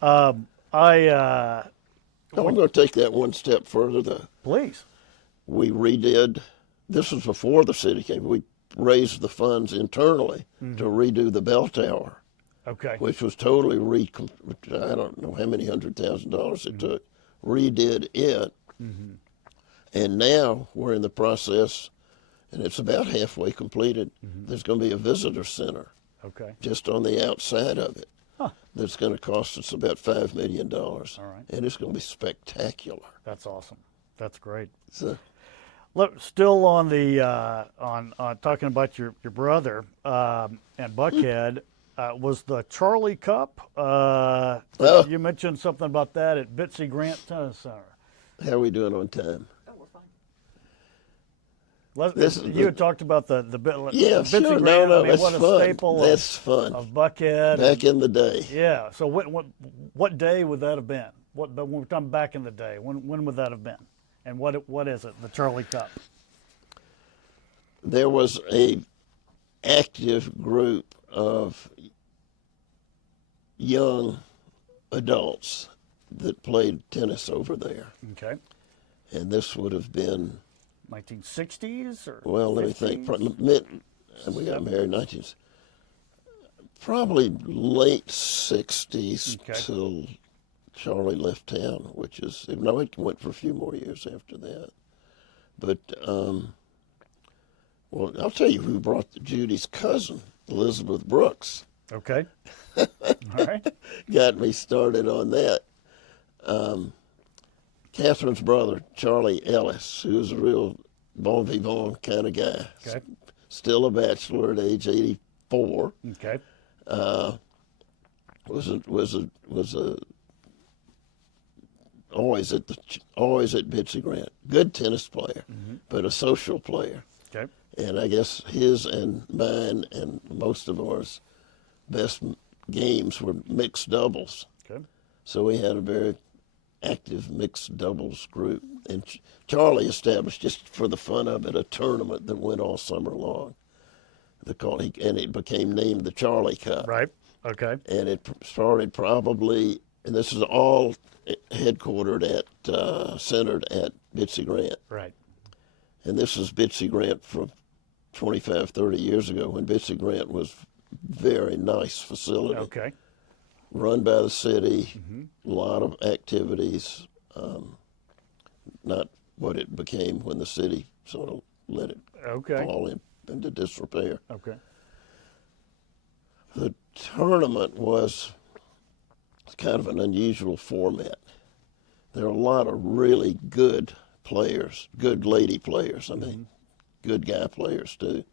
I'm going to take that one step further. Please. We redid. This was before the city came. We raised the funds internally to redo the bell tower, Okay. which was totally I don't know how many $100,000 it took. Redid it, and now we're in the process, and it's about halfway completed. There's going to be a visitor center Okay. just on the outside of it. Huh. That's going to cost us about $5 million. All right. And it's going to be spectacular. That's awesome. That's great. So, Look, still on the on talking about your brother and Buckhead, was the Charlie Cup? You mentioned something about that at Bitsy Grant Tennis Center. how are we doing on time? Oh, we're fine. You had talked about the Yeah, Bitsy sure. Grant. No, I mean, that's what a fun. staple That's fun. of Buckhead. Back in the day. Yeah. So what day would that have been? When we're talking back in the day, when would that have been? And what is it? The Charlie Cup. There was a active group of young adults that played tennis over there. Okay. And this would have been, 1960s or well, let me think. 50s? We got married probably late 60s Okay. till Charlie left town, which is, no, it went for a few more years after that. But, well, I'll tell you who brought Judy's cousin, Elizabeth Brooks. Okay. All right. Got me started on that. Catherine's brother, Charlie Ellis, who was a real bon vivant kind of guy. Okay. Still a bachelor at age 84. Okay. Was a always at Bitsy Grant. Good tennis player, but a social player. Okay. And I guess his and mine and most of ours best games were mixed doubles. Okay. So we had a very active mixed doubles group. And Charlie established, just for the fun of it, a tournament that went all summer long. And it became named the Charlie Cup. Right. Okay. And it started probably, and this is all headquartered centered at Bitsy Grant. Right. And this is Bitsy Grant from 25, 30 years ago, when Bitsy Grant was very nice facility. Okay. Run by the city, a lot of activities, not what it became when the city sort of let it fall into disrepair. Okay. The tournament was kind of an unusual format. There are a lot of really good players, good lady players, good guy players too.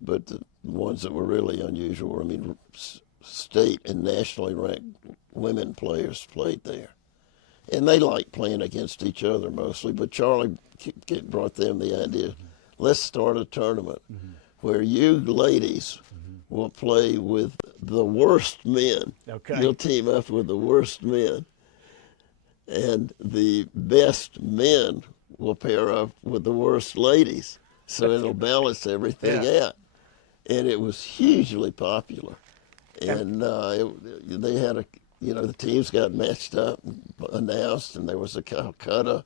But the ones that were really unusual were, state and nationally ranked women players played there. And they liked playing against each other mostly, but Charlie brought them the idea, let's start a tournament where you ladies will play with the worst men. Okay. You'll team up with the worst men. And the best men will pair up with the worst ladies. So it'll balance everything out. And it was hugely popular. And they had the teams got matched up, and announced, and there was a Calcutta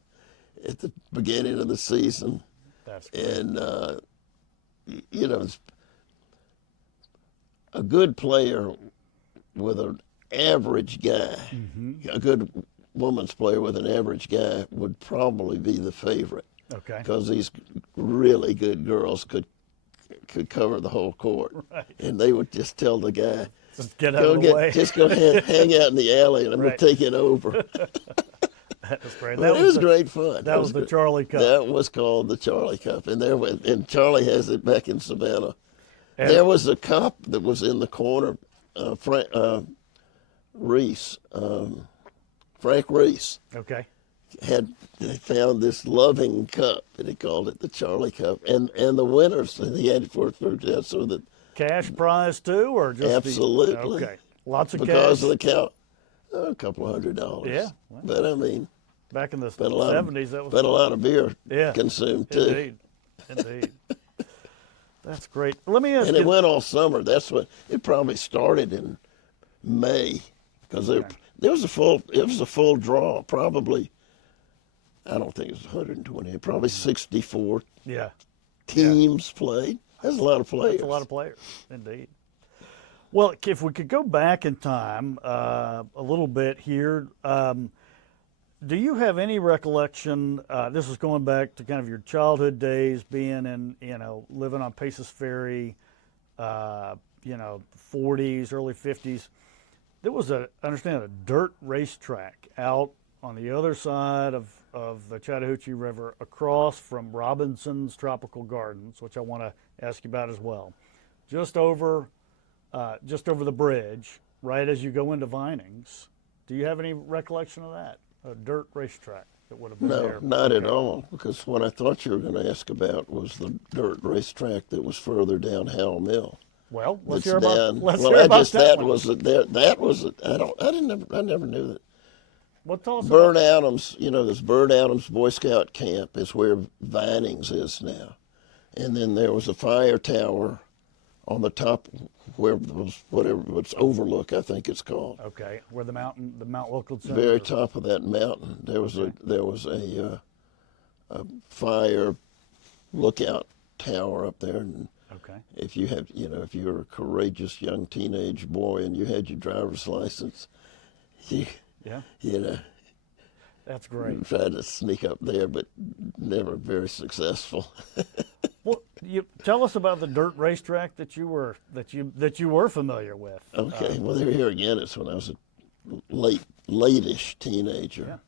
at the beginning of the season. That's great. And, a good player with an average guy, a good woman's player with an average guy would probably be the favorite. Okay. Because these really good girls could cover the whole court. Right. And they would just tell the guy, just get out of the way. Just go hang out in the alley and I'm going to take it over. That was great. It was great fun. That was the Charlie Cup. That was called the Charlie Cup. And Charlie has it back in Savannah. And there was a cup that was in the corner. Frank Reese. Okay. They found this loving cup, and he called it the Charlie Cup. And the winners, and he had it for so that cash prize too, or just absolutely. Okay. Lots of because cash. of the cow, a couple $100. Yeah. But back in the 70s, that was. But a lot of beer consumed too. Indeed. That's great. Let me ask and you. it went all summer. That's what it probably started in May, because there was a full draw. Probably, I don't think it was 120. Probably 64 teams played. That's a lot of players. That's a lot of players, indeed. Well, if we could go back in time a little bit here, do you have any recollection? This is going back to kind of your childhood days, being in, living on Paces Ferry, 40s, early 50s. There was I understand, a dirt racetrack out on the other side of the Chattahoochee River, across from Robinson's Tropical Gardens, which I want to ask you about as well. Just over the bridge, right as you go into Vinings. Do you have any recollection of that? A dirt racetrack that would have been there? No, not at all, because what I thought you were going to ask about was the dirt racetrack that was further down Howell Mill. Well, let's hear about that one. I never knew that. Well, tell us Bird Adams, this Bird Adams Boy Scout camp is where Vinings is now. And then there was a fire tower on the top where what's Overlook, I think it's called. Okay, where the Mount Wilkins Center. Very top of that mountain, there was a fire lookout tower up there. And if you if you were a courageous young teenage boy and you had your driver's license, that's great. Tried to sneak up there, but never very successful. Well, you tell us about the dirt racetrack that you were familiar with. Okay, well, here again, it's when I was a late-ish teenager. Yeah.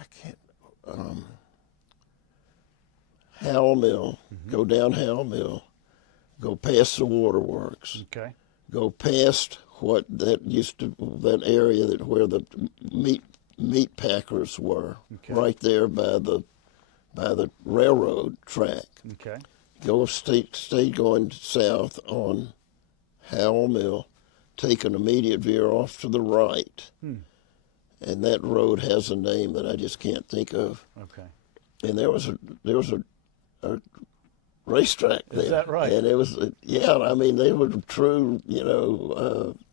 I can't. Howell Mill. Go down Howell Mill. Go past the waterworks. Okay. Go past what that used to, that area that where the meat packers were, Okay. right there by the railroad track. Okay. Stay going south on Howell Mill, take an immediate veer off to the right, and that road has a name that I just can't think of. Okay. And there was a racetrack there. Is that right? And it was, yeah, I mean, they were true,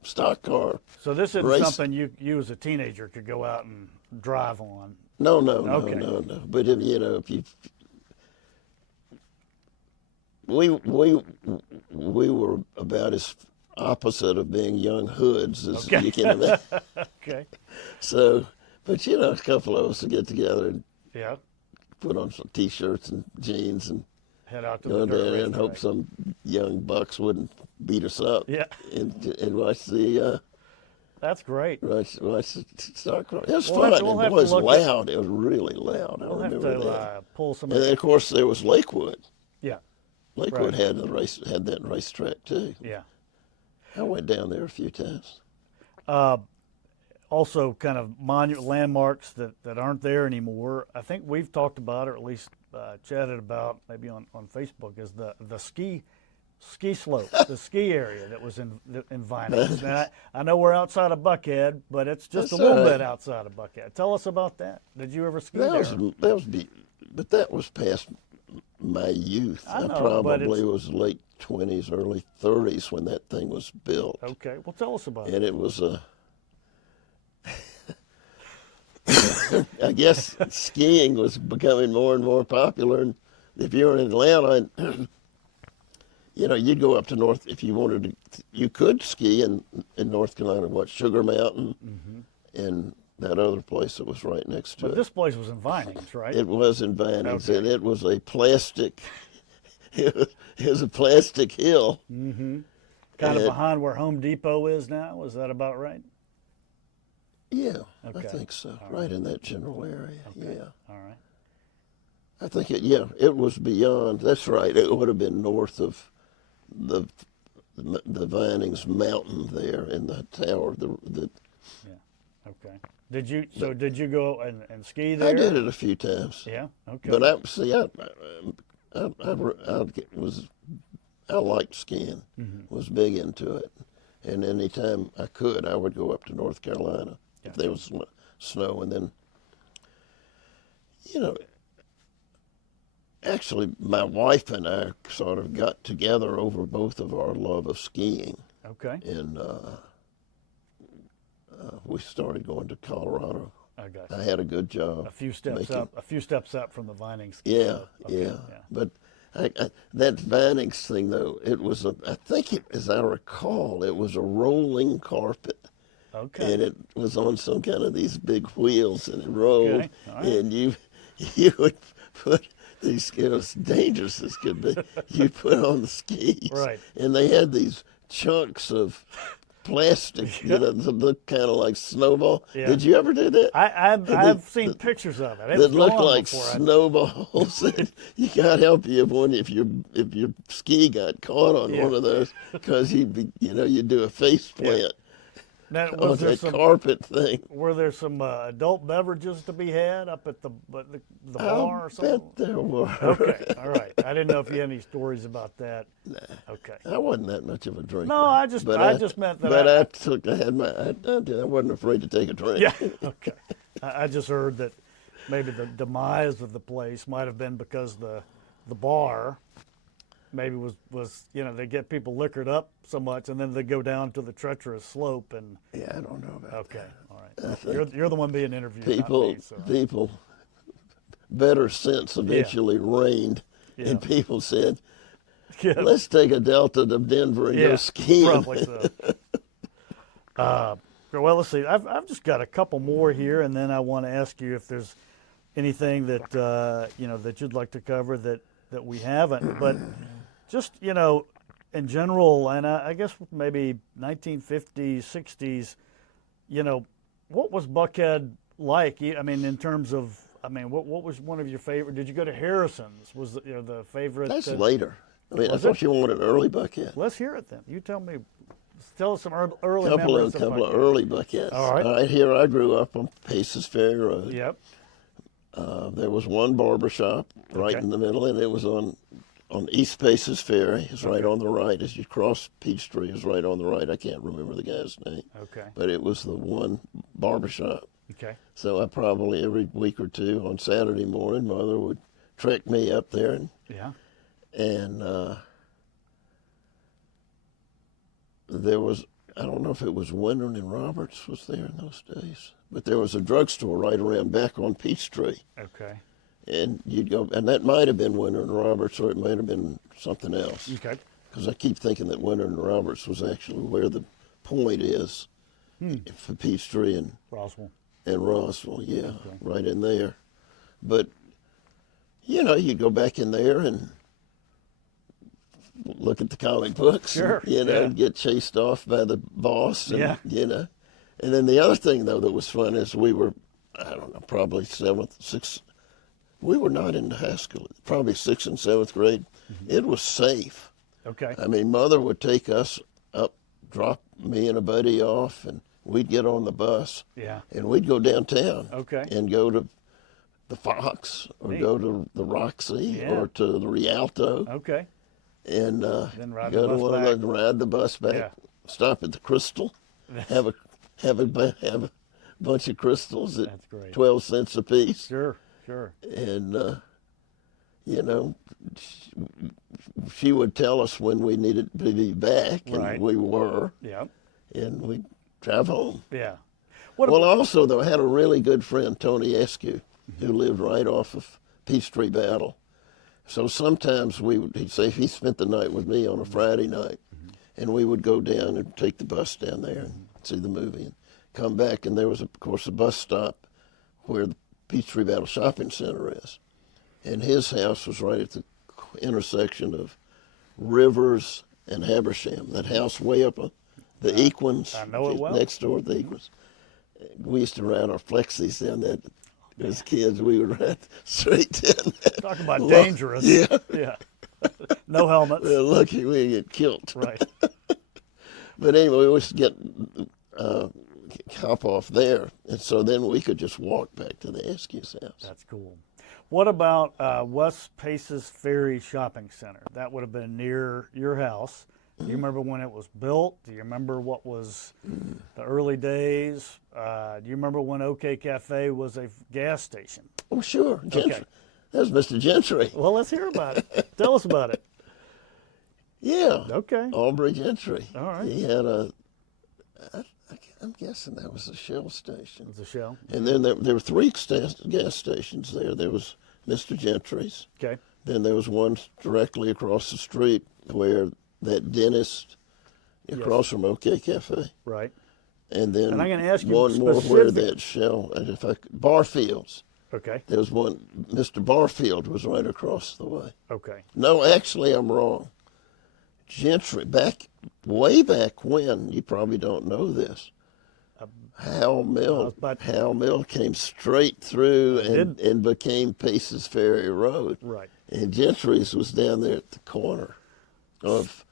stock car. So this isn't race. something you as a teenager could go out and drive on. No. Okay. But if you, we were about as opposite of being young hoods as Okay. you can imagine. Okay. So, but a couple of us would get together and Yeah. put on some T-shirts and jeans and Head out to go the dirt down there and hope racetrack. some young bucks wouldn't beat us up. Yeah. And watch the That's great. watch the stock car. It was We'll fun. have to- we'll It have to was look loud. It was really loud. I We'll have remember to that. pull some. And then of course there was Lakewood. Yeah. Lakewood Right. had that racetrack too. Yeah. I went down there a few times. Also, kind of landmarks that aren't there anymore. I think we've talked about, or at least chatted about, maybe on Facebook, is the ski slope, the ski area that was in Vinings. Now, I know we're outside of Buckhead, but it's just That's a little all right. bit outside of Buckhead. Tell us about that. Did you ever ski That there? but that was past my youth. I know, but probably it's- was late 20s, early 30s when that thing was built. Okay. Well, tell us about it. And it was I guess skiing was becoming more and more popular. And if you were in Atlanta, you'd go up to North if you wanted to. You could ski in North Carolina, Sugar Mountain, and that other place that was right next to But it. this place was in Vinings, right? It was in Vinings, Okay. and it was a plastic. It was a plastic hill. Kind of and- behind where Home Depot is now. Is that about right? Yeah, Okay. I think so. Right in that general area. Yeah. All right. I think it was beyond. That's right. It would have been north of the Vinings Mountain there in the tower. Okay. Did you go and ski there? I did it a few times, Yeah. Okay. but I liked skiing. Was big into it, and anytime I could, I would go up to North Carolina if there was snow, and then actually, my wife and I sort of got together over both of our love of skiing, Okay. and we started going to Colorado. I got I you. had a good job. A few steps up from the Vinings. Yeah, So, okay, yeah. But that Vinings thing, though, I think as I recall, it was a rolling carpet. Okay. And it was on some kind of these big wheels, and it rolled. Okay, all right. And you would put these, it was dangerous as could be. You put on the skis, Right. And they had these chunks of plastic that looked kind of like snowball. Yeah. Did you ever do that? I've seen pictures of it. It was That looked gone like before I- snowballs. You can't help you if your ski got caught on Yeah. one of those, because you do a face plant Now, on that carpet thing. were there some adult beverages to be had up at the bar or I something? bet there were. Okay, all right. I didn't know if you had any stories about that. Nah. Okay. I wasn't that much of a drinker. No, I just meant that. I wasn't afraid to take a drink. Yeah. Okay. I just heard that maybe the demise of the place might have been because the bar maybe was they get people liquored up so much, and then they go down to the treacherous slope and. Yeah, I don't know about Okay. All right. You're the one being interviewed. people. Not me, so. People, better sense eventually reigned, Yeah. and people said, Yeah. "Let's take a Delta to Denver and go skiing." Probably so. Well, let's see. I've just got a couple more here, and then I want to ask you if there's anything that that you'd like to cover that we haven't. But just in general, and I guess maybe 1950s, 60s, what was Buckhead like? I mean, in terms of, what was one of your favorite? Did you go to Harrison's? Was the favorite? That's later. I Was thought you wanted early Buckhead. Let's hear it then. You tell me Tell us some early Couple memories of of couple of Buckhead. early Buckheads. All right. Here I grew up on Paces Ferry Road. Yep. There was one barber shop right Okay. in the middle, and it was on East Paces Ferry. It's right Okay. on the right as you cross Peachtree. It's right on the right. I can't remember the guy's name, Okay. but it was the one barber shop. Okay. So I probably every week or two on Saturday morning, Mother would trek me up there, Yeah. and there was, I don't know if it was Wintern and Roberts was there in those days, but there was a drugstore right around back on Peachtree. Okay. And you'd go, and that might have been Winter and Roberts, or it might have been something else. Okay. Because I keep thinking that Winter and Roberts was actually where the point is for Peachtree Roswell. and Roswell, yeah, right in there. But, you know, you'd go back in there and look at the comic books, Sure, and, you know, yeah. get chased off by the boss, and, Yeah. you know. And then the other thing, though, that was fun is we were, I don't know, probably we were not into high school, probably 6th and 7th grade. It was safe. Okay. I mean, Mother would take us up, drop me and a buddy off, and we'd get on the bus, Yeah. and we'd go downtown Okay. and go to the Fox or Neat. go to the Roxy Yeah. or to the Rialto, Okay. and Then ride the go to bus one back. of those, ride the bus back, Yeah. stop at the Crystal, have a bunch of crystals at That's great. 12 cents a piece. Sure. Sure. And you know, she would tell us when we needed to be back, and Right. we were, Yeah. and we'd drive home. Yeah. What Well, about, also, though, I had a really good friend, Tony Eskew, who lived right off of Peachtree Battle. So sometimes he'd say he spent the night with me on a Friday night, and we would go down and take the bus down there and see the movie and come back. And there was, of course, a bus stop where the Peachtree Battle Shopping Center is. And his house was right at the intersection of Rivers and Habersham, that house way up on the Equins. I know it well. Next door to the Equins. We used to ride our Flexies down that. As kids, we would ride straight down that. talk about dangerous. Yeah. Yeah. No helmets. We're lucky we didn't get killed. Right. But anyway, we always get hop off there, and so then we could just walk back to the Eskew's house. That's cool. What about West Paces Ferry Shopping Center? That would have been near your house. Do you remember when it was built? Do you remember what was the early days? Do you remember when OK Cafe was a gas station? Oh, sure, Gentry. Okay. That was Mr. Gentry. Well, let's hear about it. Tell us about it. Yeah. Okay. Aubrey Gentry. All right. He had I'm guessing that was a Shell station. It's a show. And then there were 3 gas stations there. There was Mr. Gentry's. Okay. Then there was one directly across the street where that dentist across from OK Cafe. Right. And then And I'm gonna ask you one more where specific- that Shell, and Barfield's. Okay. There was one, Mr. Barfield was right across the way. Okay. No, actually, I'm wrong. Gentry, way back when, you probably don't know this, Hal Mill came straight through and became Paces Ferry Road. Right. And Gentry's was down there at the corner of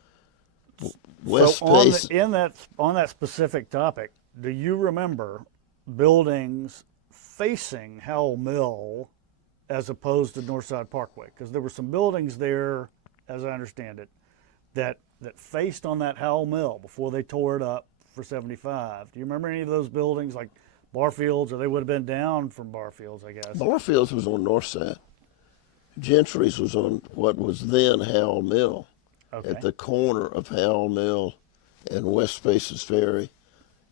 West So on, Paces. on that specific topic, do you remember buildings facing Howell Mill as opposed to Northside Parkway? Because there were some buildings there, as I understand it, that faced on that Howell Mill before they tore it up for 75. Do you remember any of those buildings, like Barfield's, or they would have been down from Barfield's, I guess? Barfield's was on North Side. Gentry's was on what was then Howell Mill, Okay. at the corner of Howell Mill and West Paces Ferry,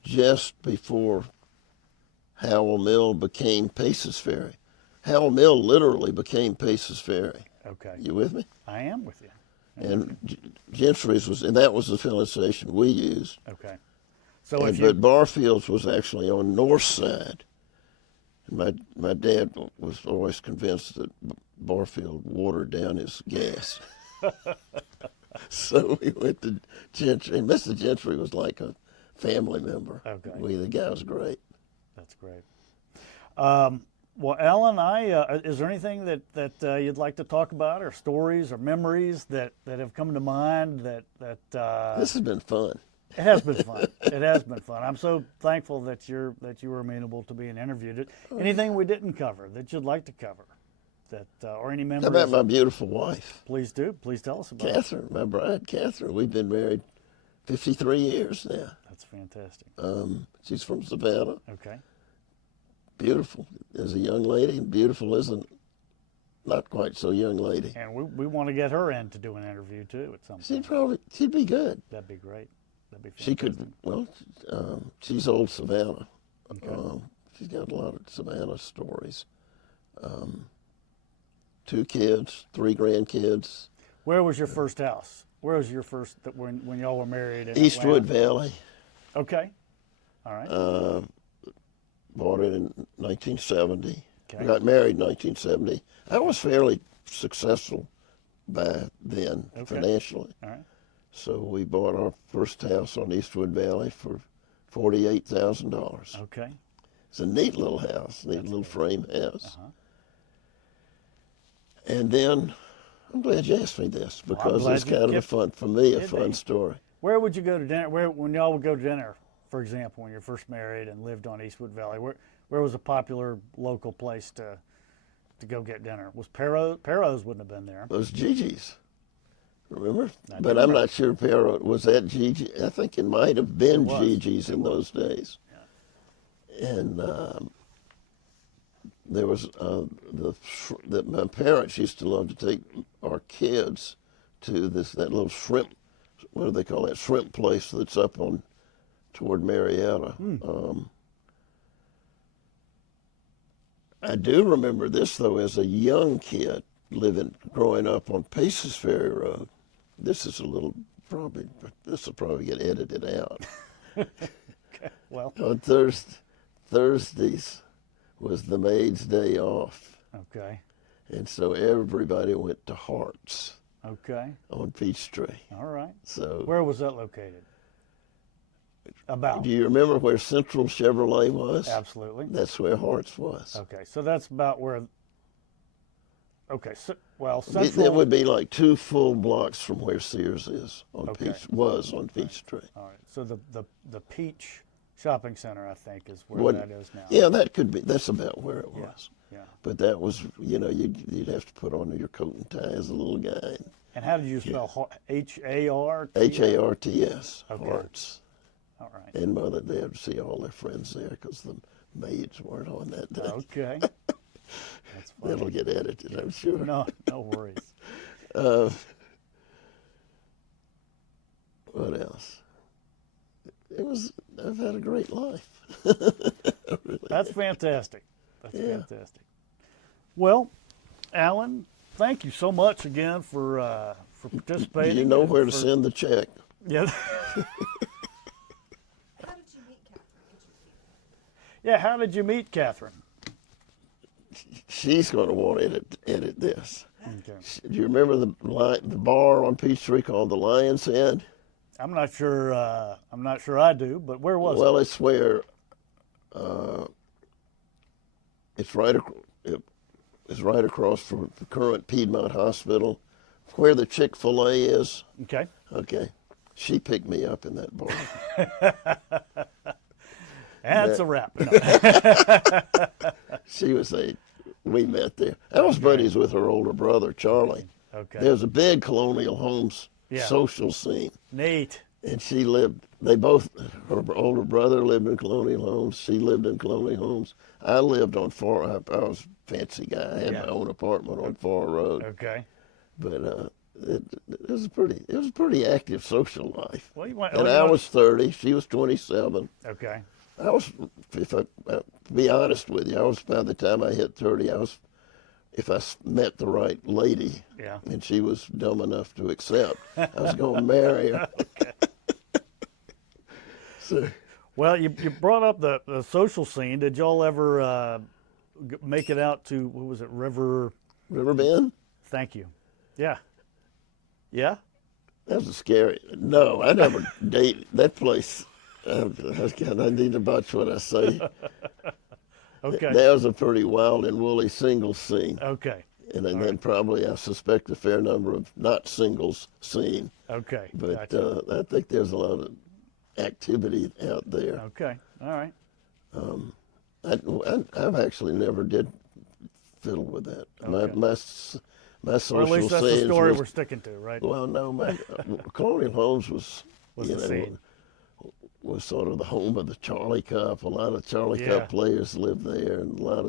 just before Howell Mill became Paces Ferry. Howell Mill literally became Paces Ferry. Okay. You with me? I am with you. And Gentry's was, and that was the filling station we used. Okay. So if But Barfield's was actually on North Side. My dad was always convinced that Barfield watered down his gas. So we went to Gentry, and Mr. Gentry was like a family member. Okay. The guy was great. That's great. Well, Alan, is there anything that you'd like to talk about, or stories or memories that have come to mind that This has been fun. It has been fun. It has been fun. I'm so thankful that you were amenable to being interviewed. Anything we didn't cover that you'd like to cover, or any How memories? about my beautiful wife, Please do. Please tell us about it. Catherine, my bride, Catherine. We've been married 53 years now. That's fantastic. She's from Savannah. Okay. Beautiful as a young lady, and beautiful as a not quite so young lady. And we want to get her in to do an interview too at some point. She'd be good. That'd be great. That'd be fantastic. She could, well, she's old Savannah. Okay. She's got a lot of Savannah stories. 2 kids, 3 grandkids. Where was your first house? Where was your first, when y'all were married in Eastwood Atlanta? Valley. Okay. All right. Bought it in 1970. Okay. Got married in 1970. I was fairly successful by then financially. All right. So we bought our first house on Eastwood Valley for $48,000. Okay. It's a neat little house, neat little frame house. Uh-huh. And then, I'm glad you asked me this because glad it's you kind of a kept- fun, for me, a It'd fun be. story. Where would you go to dinner? When y'all would go to dinner, for example, when you're first married and lived on Eastwood Valley, where was a popular local place to go get dinner? Was Perro's wouldn't have been there. It was Gigi's, remember? I But do I'm remember. not sure Perro was that Gigi. I think it might have been It was. Gigi's in those days. Yeah. And there was that my parents used to love to take our kids to that little shrimp. What do they call that shrimp place that's up on toward Marietta? I do remember this though as a young kid growing up on Paces Ferry Road. This will probably get edited out. Okay. Well. On Thursdays was the maid's day off, Okay. and so everybody went to Hart's Okay. on Peachtree. All right. So Where was that located? About. do you remember where Central Chevrolet was? Absolutely. That's where Hart's was. Okay. So that's about where. Okay. So, well, It Central. would be like 2 full blocks from where Sears is on Okay. on Peachtree. All right. So the Peach Shopping Center, I think, is where What- that is now. Yeah, that could be. That's about where it was. Yeah. But that was, you'd have to put on your coat and tie as a little guy. And how did you spell H-A-R? Harts. Okay. Harts. All right. And Mother and Dad would see all their friends there because the maids weren't on that day. Okay. That's funny. That'll get edited, I'm sure. No worries. What else? I've had a great life. That's fantastic. That's fantastic. Well, Alan, thank you so much again for participating. You know and where to for- send the check. Yeah. How did you meet Catherine? Yeah. How did you meet Catherine? She's going to want to edit this. Okay. Do you remember the bar on Peachtree called the Lion's Head? I'm not sure. I do, but where was Well, it? it's where it's right across from the current Piedmont Hospital, where the Chick-fil-A is. Okay. Okay, she picked me up in that bar. That's a wrap. No. We met there. I was buddies with her older brother, Charlie. Okay. There's a big Colonial Homes Yeah. social scene. Neat. And her older brother lived in Colonial Homes. She lived in Colonial Homes. I lived on I was a fancy guy. I had my own apartment on Far Road. Okay. But it was a pretty active social life. Well, you went. And I was 30. She was 27. Okay. To be honest with you, by the time I hit 30, if I met the right lady, Yeah. and she was dumb enough to accept, I was going to marry her. So, Well, you brought up the social scene. Did y'all ever make it out to, what was it, River? Bend? Thank you. Yeah. Yeah? That was scary. No, I never dated that place. I need to watch what I say. Okay. That was a pretty wild and woolly singles scene. Okay. And then probably, I suspect, a fair number of not singles scene. Okay. But Gotcha. I think there's a lot of activity out there. Okay. All right. I've actually never did fiddle with that. Okay. My Or social at least that's the sayings story was, we're sticking to, right? well, no, my Colonial Homes was, Was you the know, scene. was sort of the home of the Charlie Cup. A lot of Charlie Yeah. Cup players lived there, and a lot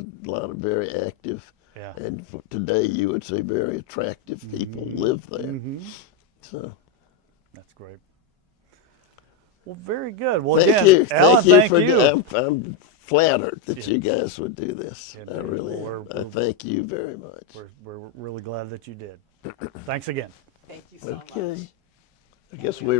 of very active, Yeah. and today you would say very attractive people live there. Mm-hmm. So That's great. Well, very good. Well, thank again, you, Alan, thank you thank for. I'm flattered that Yeah. you guys would do this. Yeah, I really well, am. I thank you very much. We're really glad that you did. Thanks again. Thank you so much. Okay. I guess we